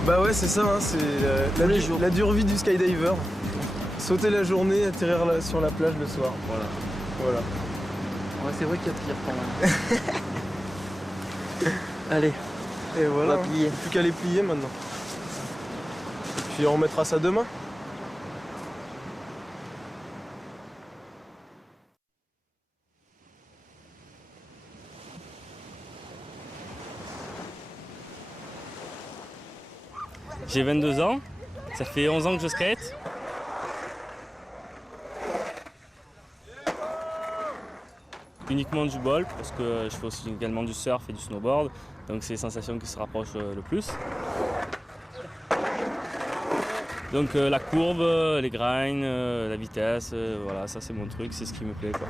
Bah ouais, c'est ça, hein, c'est la dure vie du skydiver. Sauter la journée, atterrir sur la plage le soir. Voilà. Ouais, c'est vrai qu'il y a pire quand même. Allez. Et voilà, on va plier. Plus qu'à les plier maintenant. Puis on remettra ça demain. J'ai 22 ans, ça fait 11 ans que je skate. Uniquement du ball, parce que je fais aussi également du surf et du snowboard, donc c'est les sensations qui se rapprochent le plus. Donc la courbe, les grinds, la vitesse, voilà, ça c'est mon truc, c'est ce qui me plaît, quoi.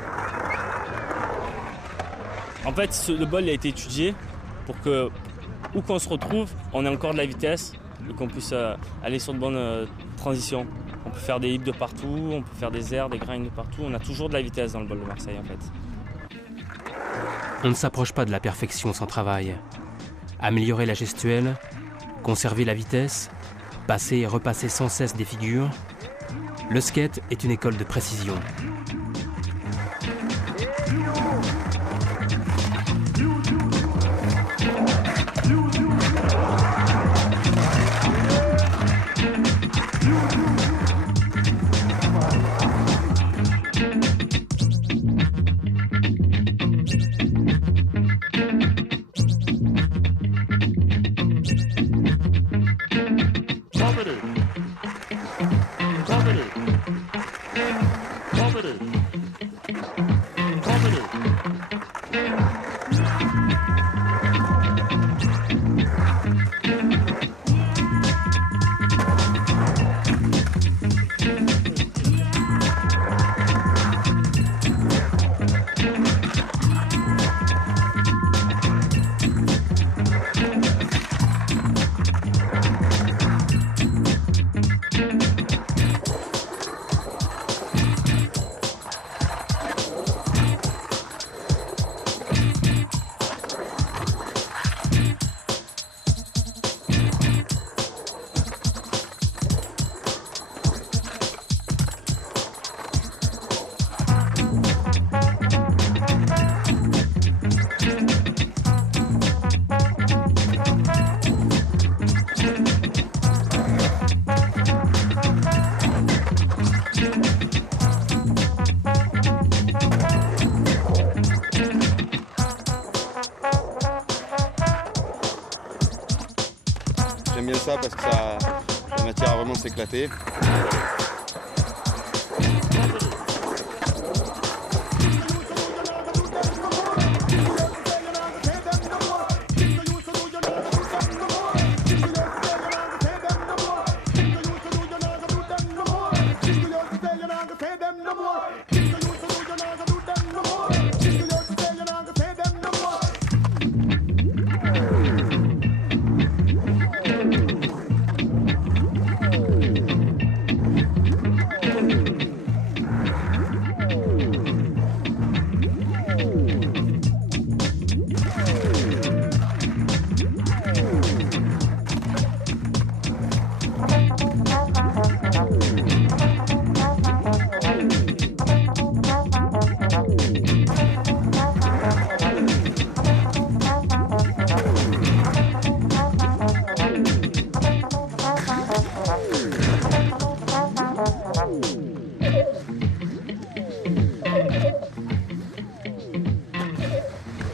En fait, le ball a été étudié pour que, où qu'on se retrouve, on ait encore de la vitesse et qu'on puisse aller sur de bonnes transitions. On peut faire des hips de partout, on peut faire des airs, des grinds de partout, on a toujours de la vitesse dans le ball de Marseille en fait. On ne s'approche pas de la perfection sans travail. Améliorer la gestuelle, conserver la vitesse, passer et repasser sans cesse des figures, le skate est une école de précision. J'aime bien ça parce que ça m'attire à vraiment s'éclater.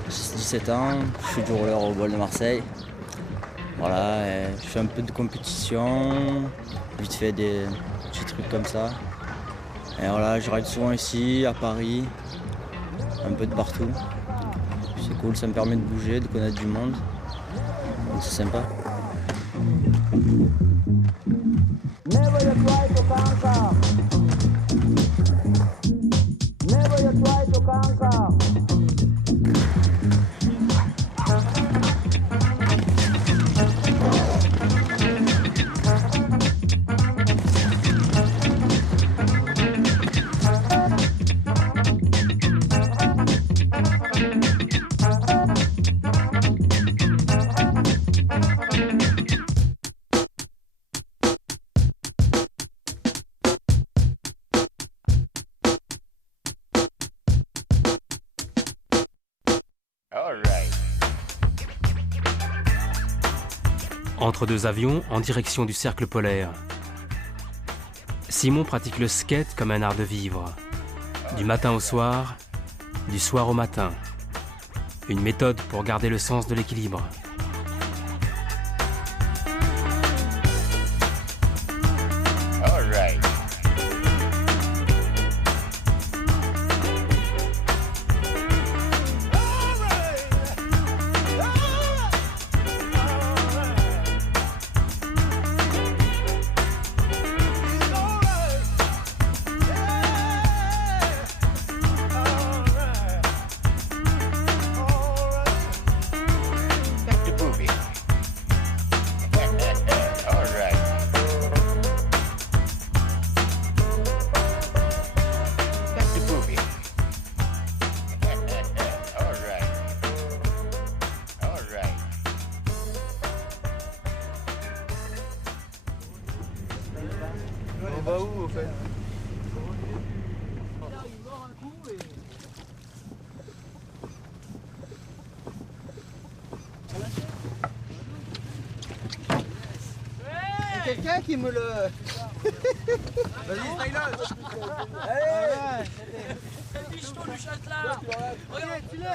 J'ai 17 ans, je fais du roller au bol de Marseille. Voilà, je fais un peu de compétition, vite fait des petits trucs comme ça. Et voilà, je ride souvent ici, à Paris, un peu de partout. C'est cool, ça me permet de bouger, de connaître du monde. Donc c'est sympa. Never you try to conquer. Never you try to conquer. Entre deux avions, en direction du cercle polaire. Simon pratique le skate comme un art de vivre. Du matin au soir, du soir au matin. Une méthode pour garder le sens de l'équilibre. au fait? Quelqu'un qui me le... Vas-y, style. Allez. Le bicheton du châtelain. Regarde, tu l'es.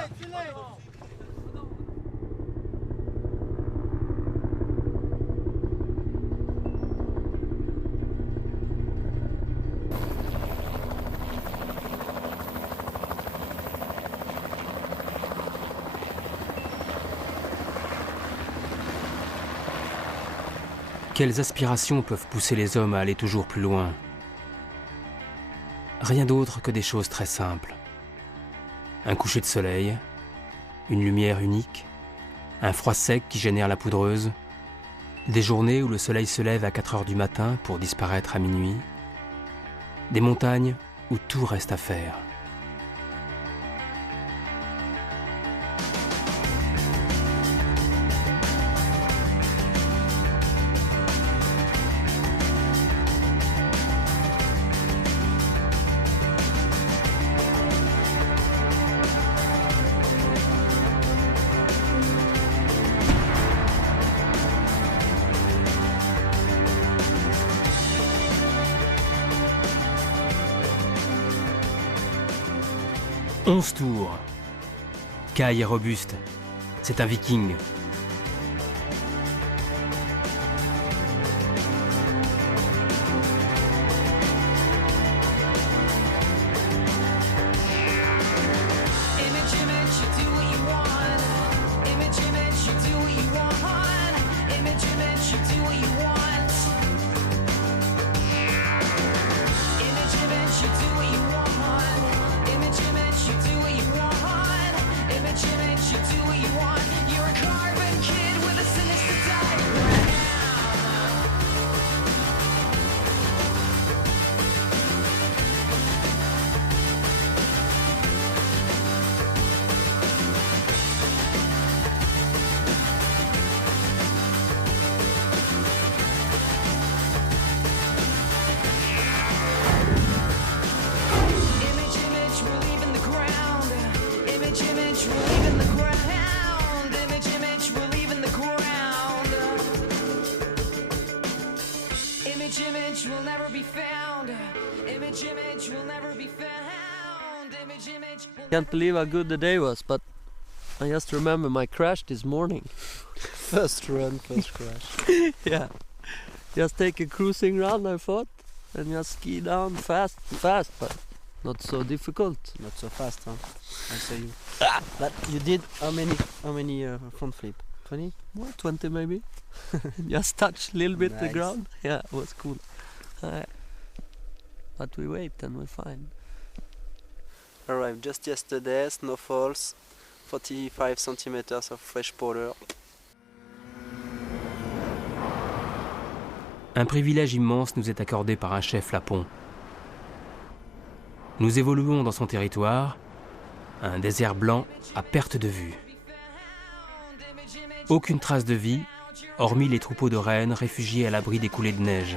Quelles aspirations peuvent pousser les hommes à aller toujours plus loin? Rien d'autre que des choses très simples. Un coucher de soleil, une lumière unique, un froid sec qui génère la poudreuse, des journées où le soleil se lève à 4 heures du matin pour disparaître à minuit, des montagnes où tout reste à faire. « 11 tours. Kai est robuste. C'est un viking. Can't believe how good the day was, but I just remember my crash this morning. First run, first crash. Yeah. Just take a cruising run, I thought, and just ski down fast, but not so difficult. Not so fast, huh? I say you. But you did how many front flip? 20? What, 20 maybe? Just touch a little bit the Nice. ground. Yeah, it was cool. But we wait and we're fine. Arrived just yesterday, snowfalls, 45 centimeters of fresh powder. Un privilège immense nous est accordé par un chef lapon. Nous évoluons dans son territoire, un désert blanc à perte de vue. Aucune trace de vie, hormis les troupeaux de rennes réfugiés à l'abri des coulées de neige.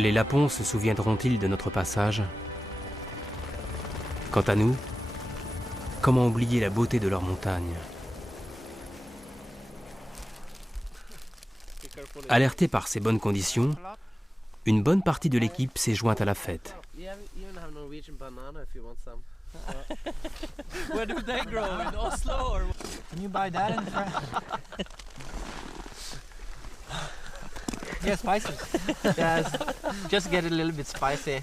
Les Lapons se souviendront-ils de notre passage? Quant à nous, comment oublier la beauté de leurs montagnes? Alerté par ces bonnes conditions, une bonne partie de l'équipe s'est jointe à la fête. Where do they grow? In Oslo or? Can you buy that in France? Yeah, spicy. Yes, just get it a little bit spicy.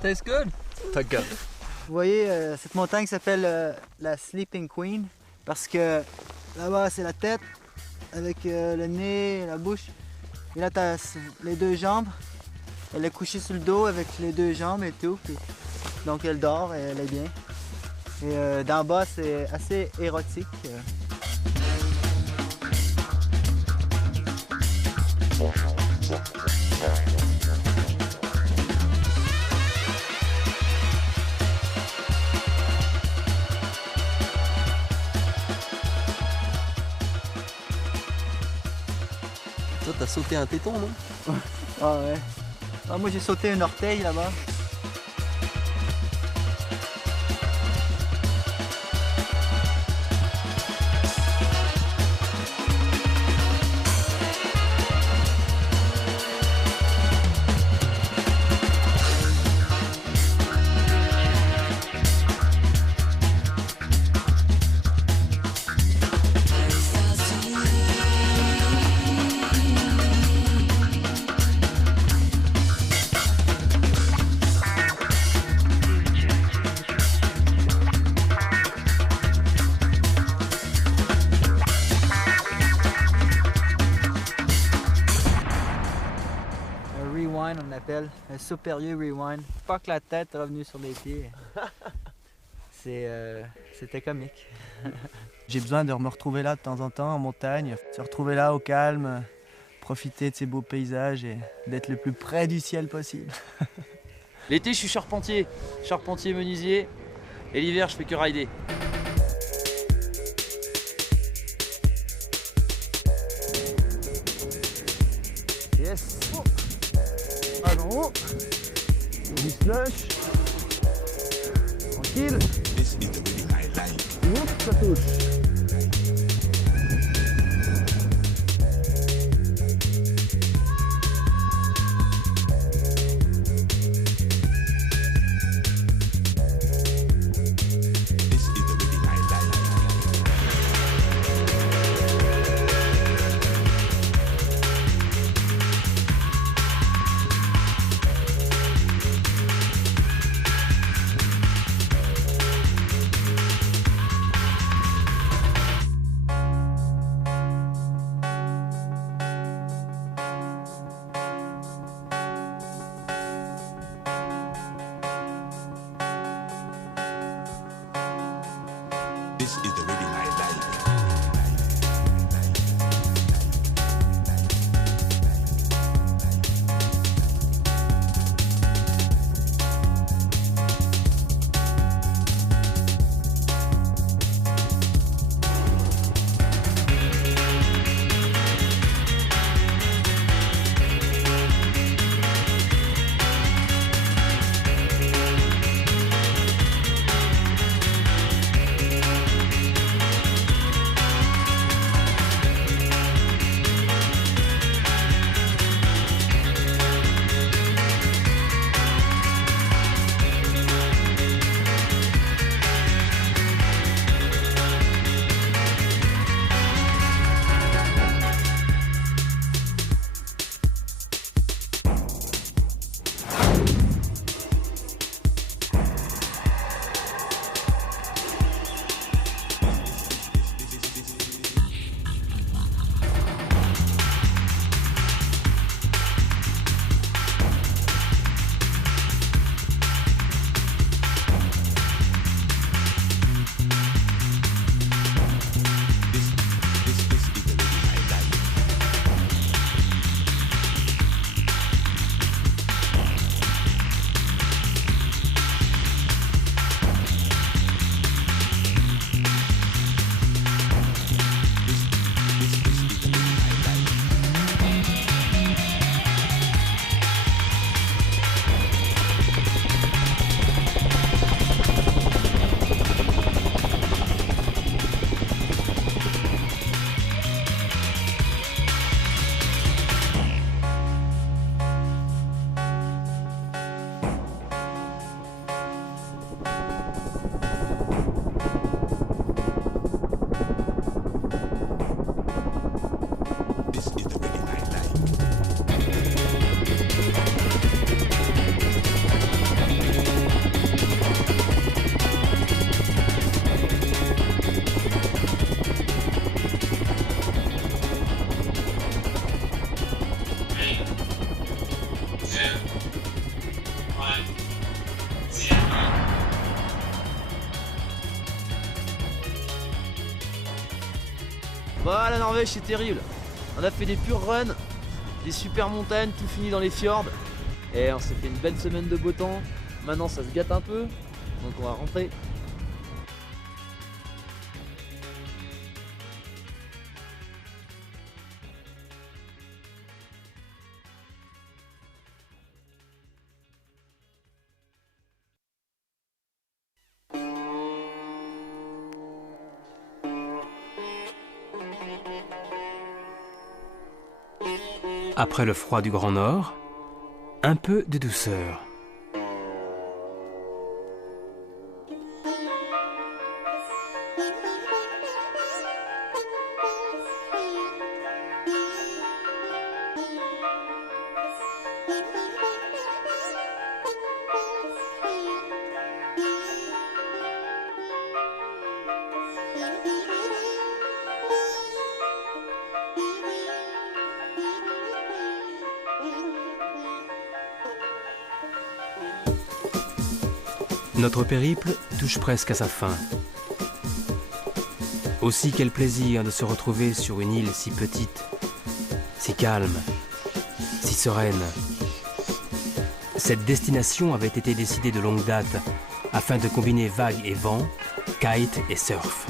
Tastes good. Vous voyez, cette montagne s'appelle la Sleeping Queen parce que là-bas c'est la tête avec le nez, la bouche. Et là t'as les deux jambes. Elle est couchée sur le dos avec les deux jambes et tout. Puis, donc elle dort et elle est bien. Et d'en bas c'est assez érotique. Toi, t'as sauté un téton, non? Ah ouais. Ah, moi j'ai sauté un orteil là-bas. On appelle un supérieur rewind. Pas que la tête revenue sur les pieds. C'était comique. J'ai besoin de me retrouver là de temps en temps en montagne, se retrouver là au calme, profiter de ces beaux paysages et d'être le plus près du ciel possible. L'été, je suis charpentier menuisier, et l'hiver, je fais que rider. Yes. Pas en haut. Du slush. Tranquille. Oups, ça touche. This is the really my life. la Norvège, c'est terrible. On a fait des purs runs, des super montagnes, tout fini dans les fjords. Et on s'est fait une belle semaine de beau temps. Maintenant ça se gâte un peu, donc on va rentrer. Après le froid du Grand Nord, un peu de douceur. Notre périple touche presque à sa fin. Aussi quel plaisir de se retrouver sur une île si petite, si calme, si sereine. Cette destination avait été décidée de longue date afin de combiner vagues et vent, kite et surf.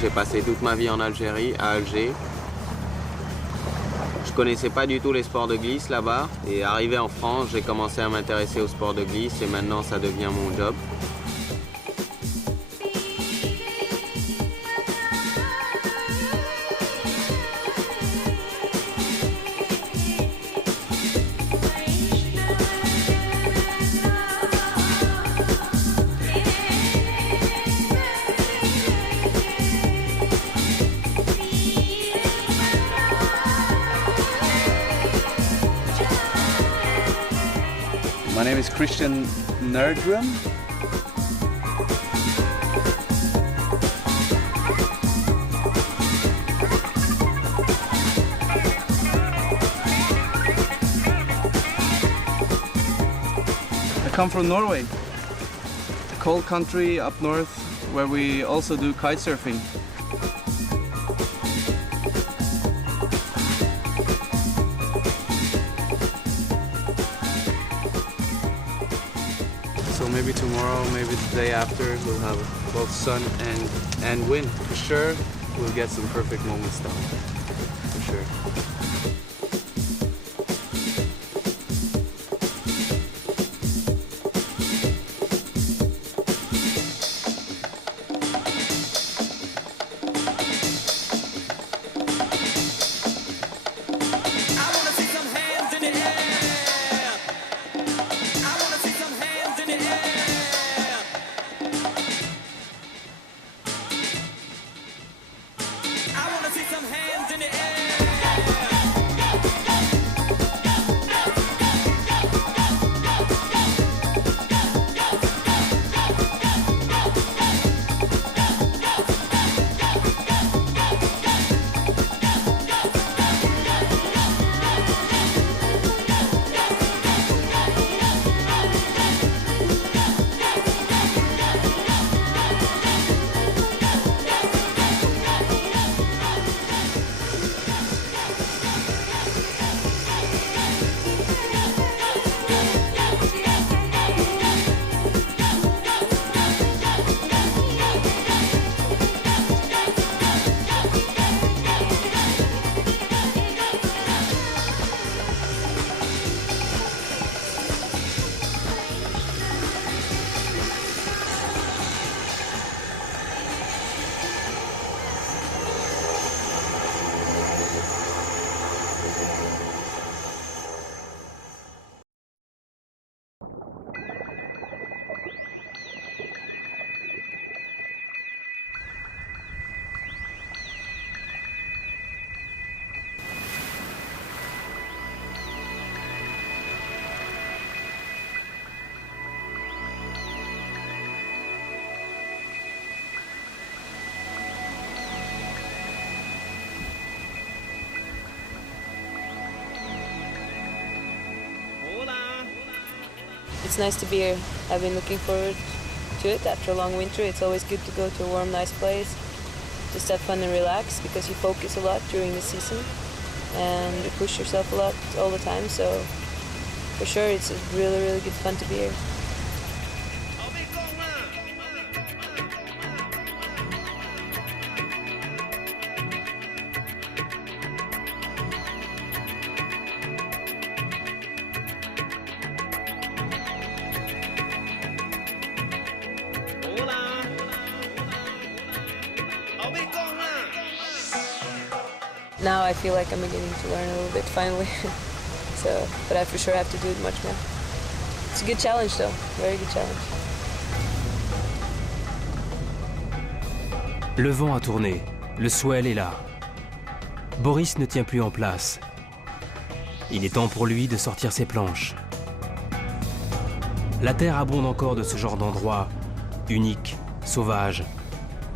J'ai passé toute ma vie en Algérie, à Alger. Je connaissais pas du tout les sports de glisse là-bas. Et arrivé en France, j'ai commencé à m'intéresser aux sports de glisse et maintenant ça devient mon job. My name is Christian Nerdrum. I come from Norway, a cold country up north where we also do kite surfing. So maybe tomorrow, maybe the day after, we'll have both sun and wind. For sure, we'll get some perfect moments down. For sure. I wanna see some hands in the air. it's nice to be here. I've been looking forward to it after a long winter. It's always good to go to a warm, nice place, just have fun and relax because you focus a lot during the season and you push yourself a lot all the time. So for sure, it's really, really good fun to be here. Now I feel like I'm beginning to learn a little bit finally. But I for sure have to do it much more. It's a good challenge though, very good challenge. Le vent a tourné, le swell est là. Boris ne tient plus en place. Il est temps pour lui de sortir ses planches. La terre abonde encore de ce genre d'endroit, unique, sauvage,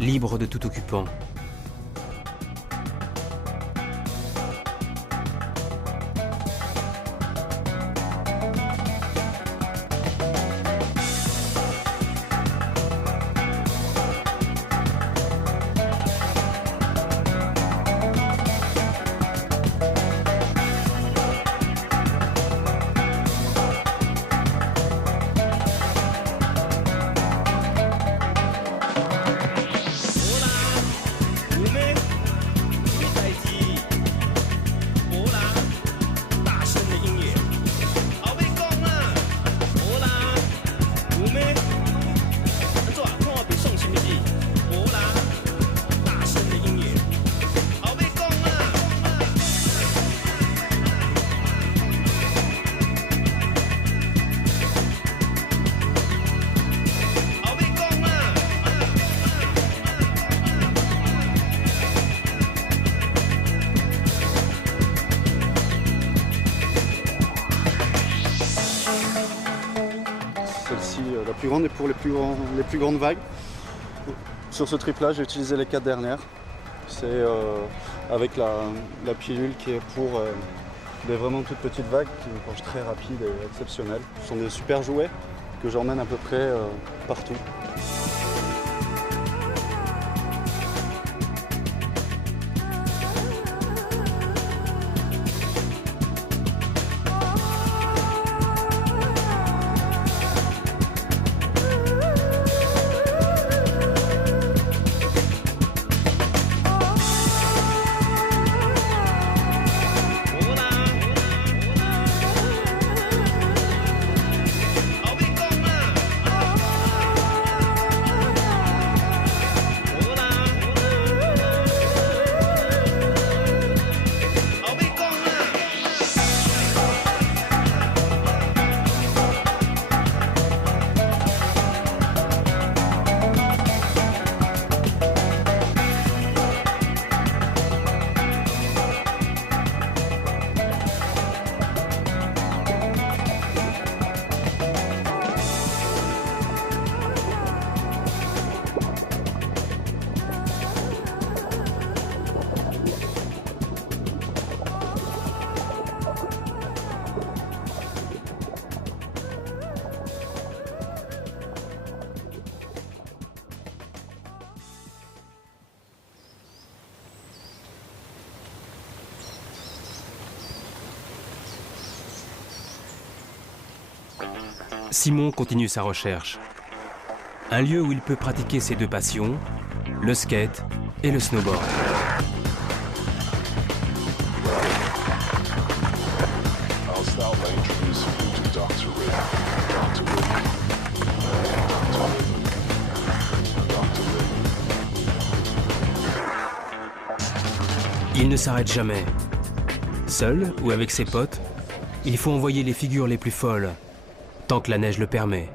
libre de tout occupant. Celle-ci, la plus grande est pour les plus grandes vagues. Sur ce trip-là, j'ai utilisé les 4 dernières. C'est avec la pilule qui est pour des vraiment toutes petites vagues, qui est une planche très rapide et exceptionnelle. Ce sont des super jouets que j'emmène à peu près partout. Simon continue sa recherche. Un lieu où il peut pratiquer ses deux passions, le skate et le snowboard. Il ne s'arrête jamais. Seul ou avec ses potes, il faut envoyer les figures les plus folles, tant que la neige le permet,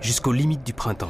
jusqu'aux limites du printemps.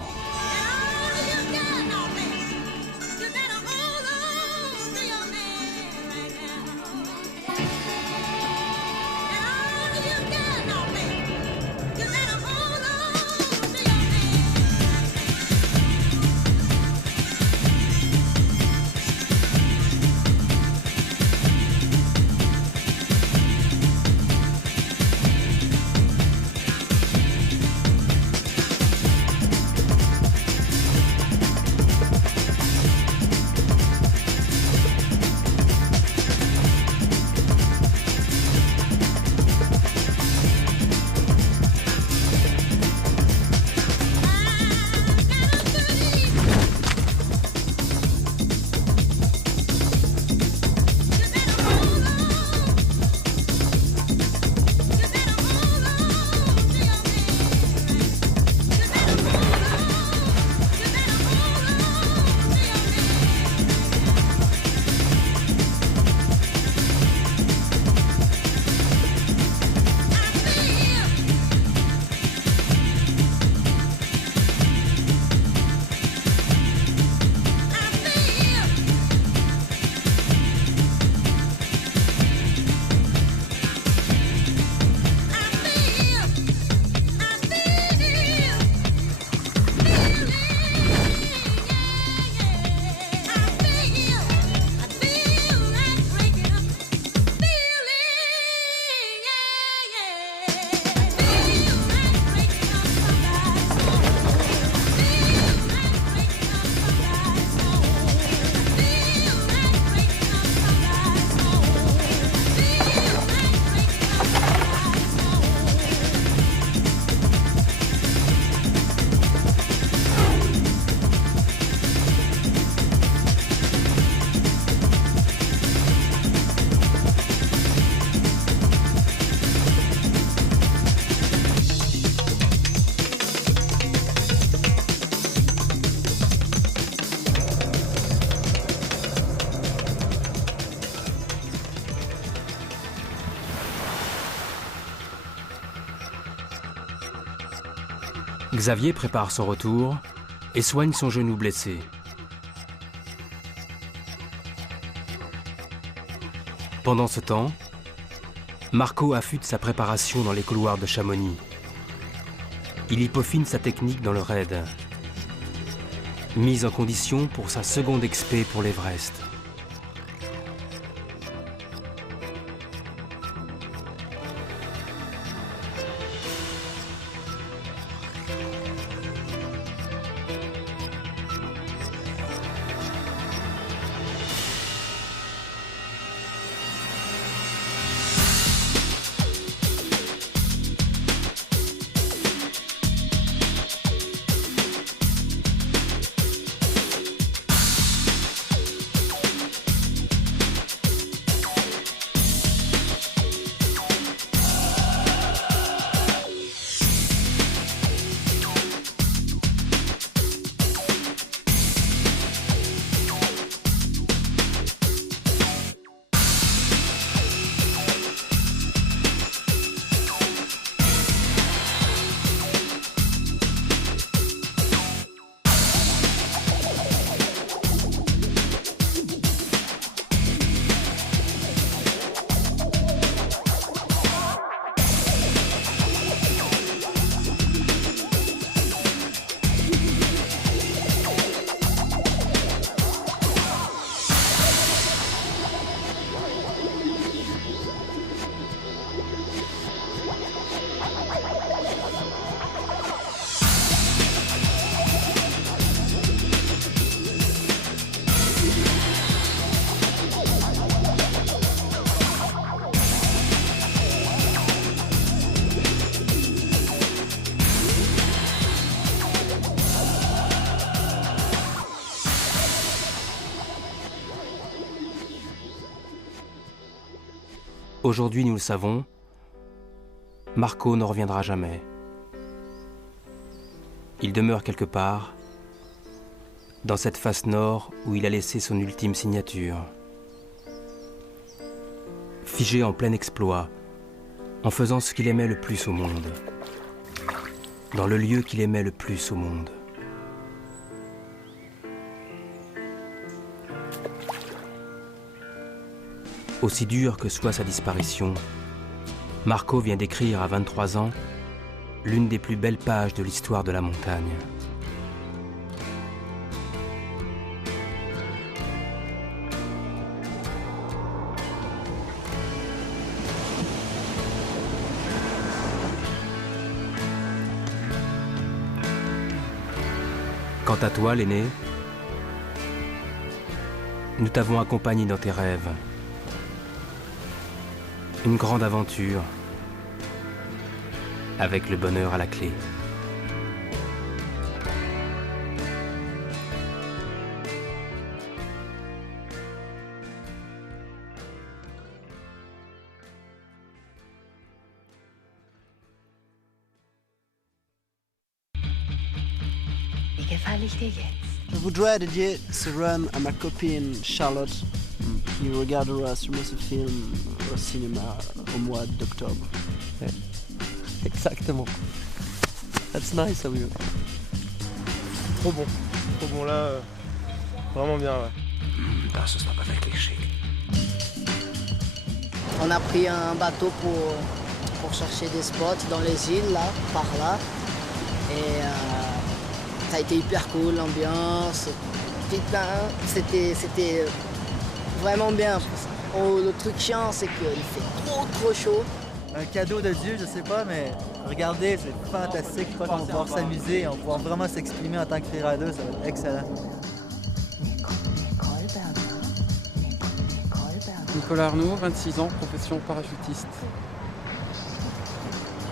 Xavier prépare son retour et soigne son genou blessé. Pendant ce temps, Marco affûte sa préparation dans les couloirs de Chamonix. Il y peaufine sa technique dans le raid. Mise en condition pour sa seconde expé pour l'Everest. Aujourd'hui, nous le savons, Marco ne reviendra jamais. Il demeure quelque part, dans cette face nord où il a laissé son ultime signature. Figé en plein exploit, en faisant ce qu'il aimait le plus au monde, dans le lieu qu'il aimait le plus au monde. Aussi dure que soit sa disparition, Marco vient d'écrire à 23 ans l'une des plus belles pages de l'histoire de la montagne. Quant à toi, l'aîné, nous t'avons accompagné dans tes rêves. Une grande aventure, avec le bonheur à la clé. Je voudrais dédier ce run à ma copine Charlotte, qui regardera sûrement ce film au cinéma au mois d'octobre. Yeah. Exactement. That's nice of you. Trop bon là, vraiment bien. Ouais. Das ist aber wirklich schick. On a pris un bateau pour chercher des spots dans les îles, là, par là. Et ça a été hyper cool, l'ambiance. Putain, c'était vraiment bien. Oh, le truc chiant, c'est qu'il fait trop chaud. Un cadeau de Dieu, je sais pas, mais regardez, c'est fantastique. On va pouvoir s'amuser, on va pouvoir vraiment s'exprimer en tant que freerider, ça va être excellent. Nicolas Arnaud, 26 ans, profession parachutiste.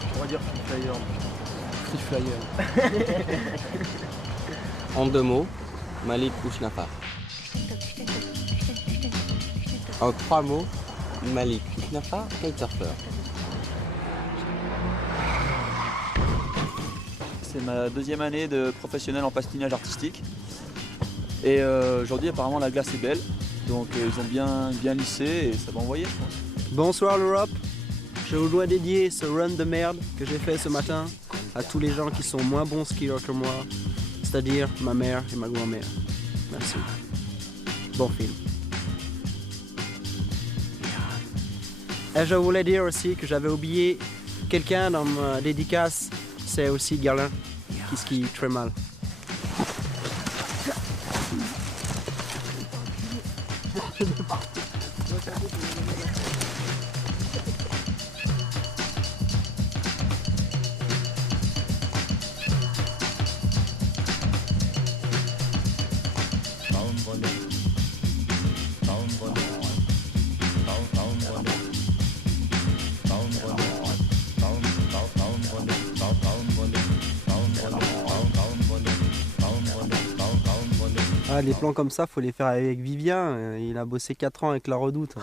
Je pourrais dire free flyer. En 2 mots, Malik Kouchnafar. En 3 mots, Malik Kouchnafar, kitesurfer. C'est ma 2e année de professionnel en patinage artistique. Et aujourd'hui, apparemment, la glace est belle. Donc ils ont bien lissé et ça va envoyer, je pense. Bonsoir l'Europe. Je vous dois dédier ce run de merde que j'ai fait ce matin à tous les gens qui sont moins bons skieurs que moi, c'est-à-dire ma mère et ma grand-mère. Merci. Bon film. Et je voulais dire aussi que j'avais oublié quelqu'un dans ma dédicace, c'est aussi Galin, qui skie très mal. Ah, les plans comme ça, faut les faire avec Vivien. Il a bossé 4 ans avec la Redoute.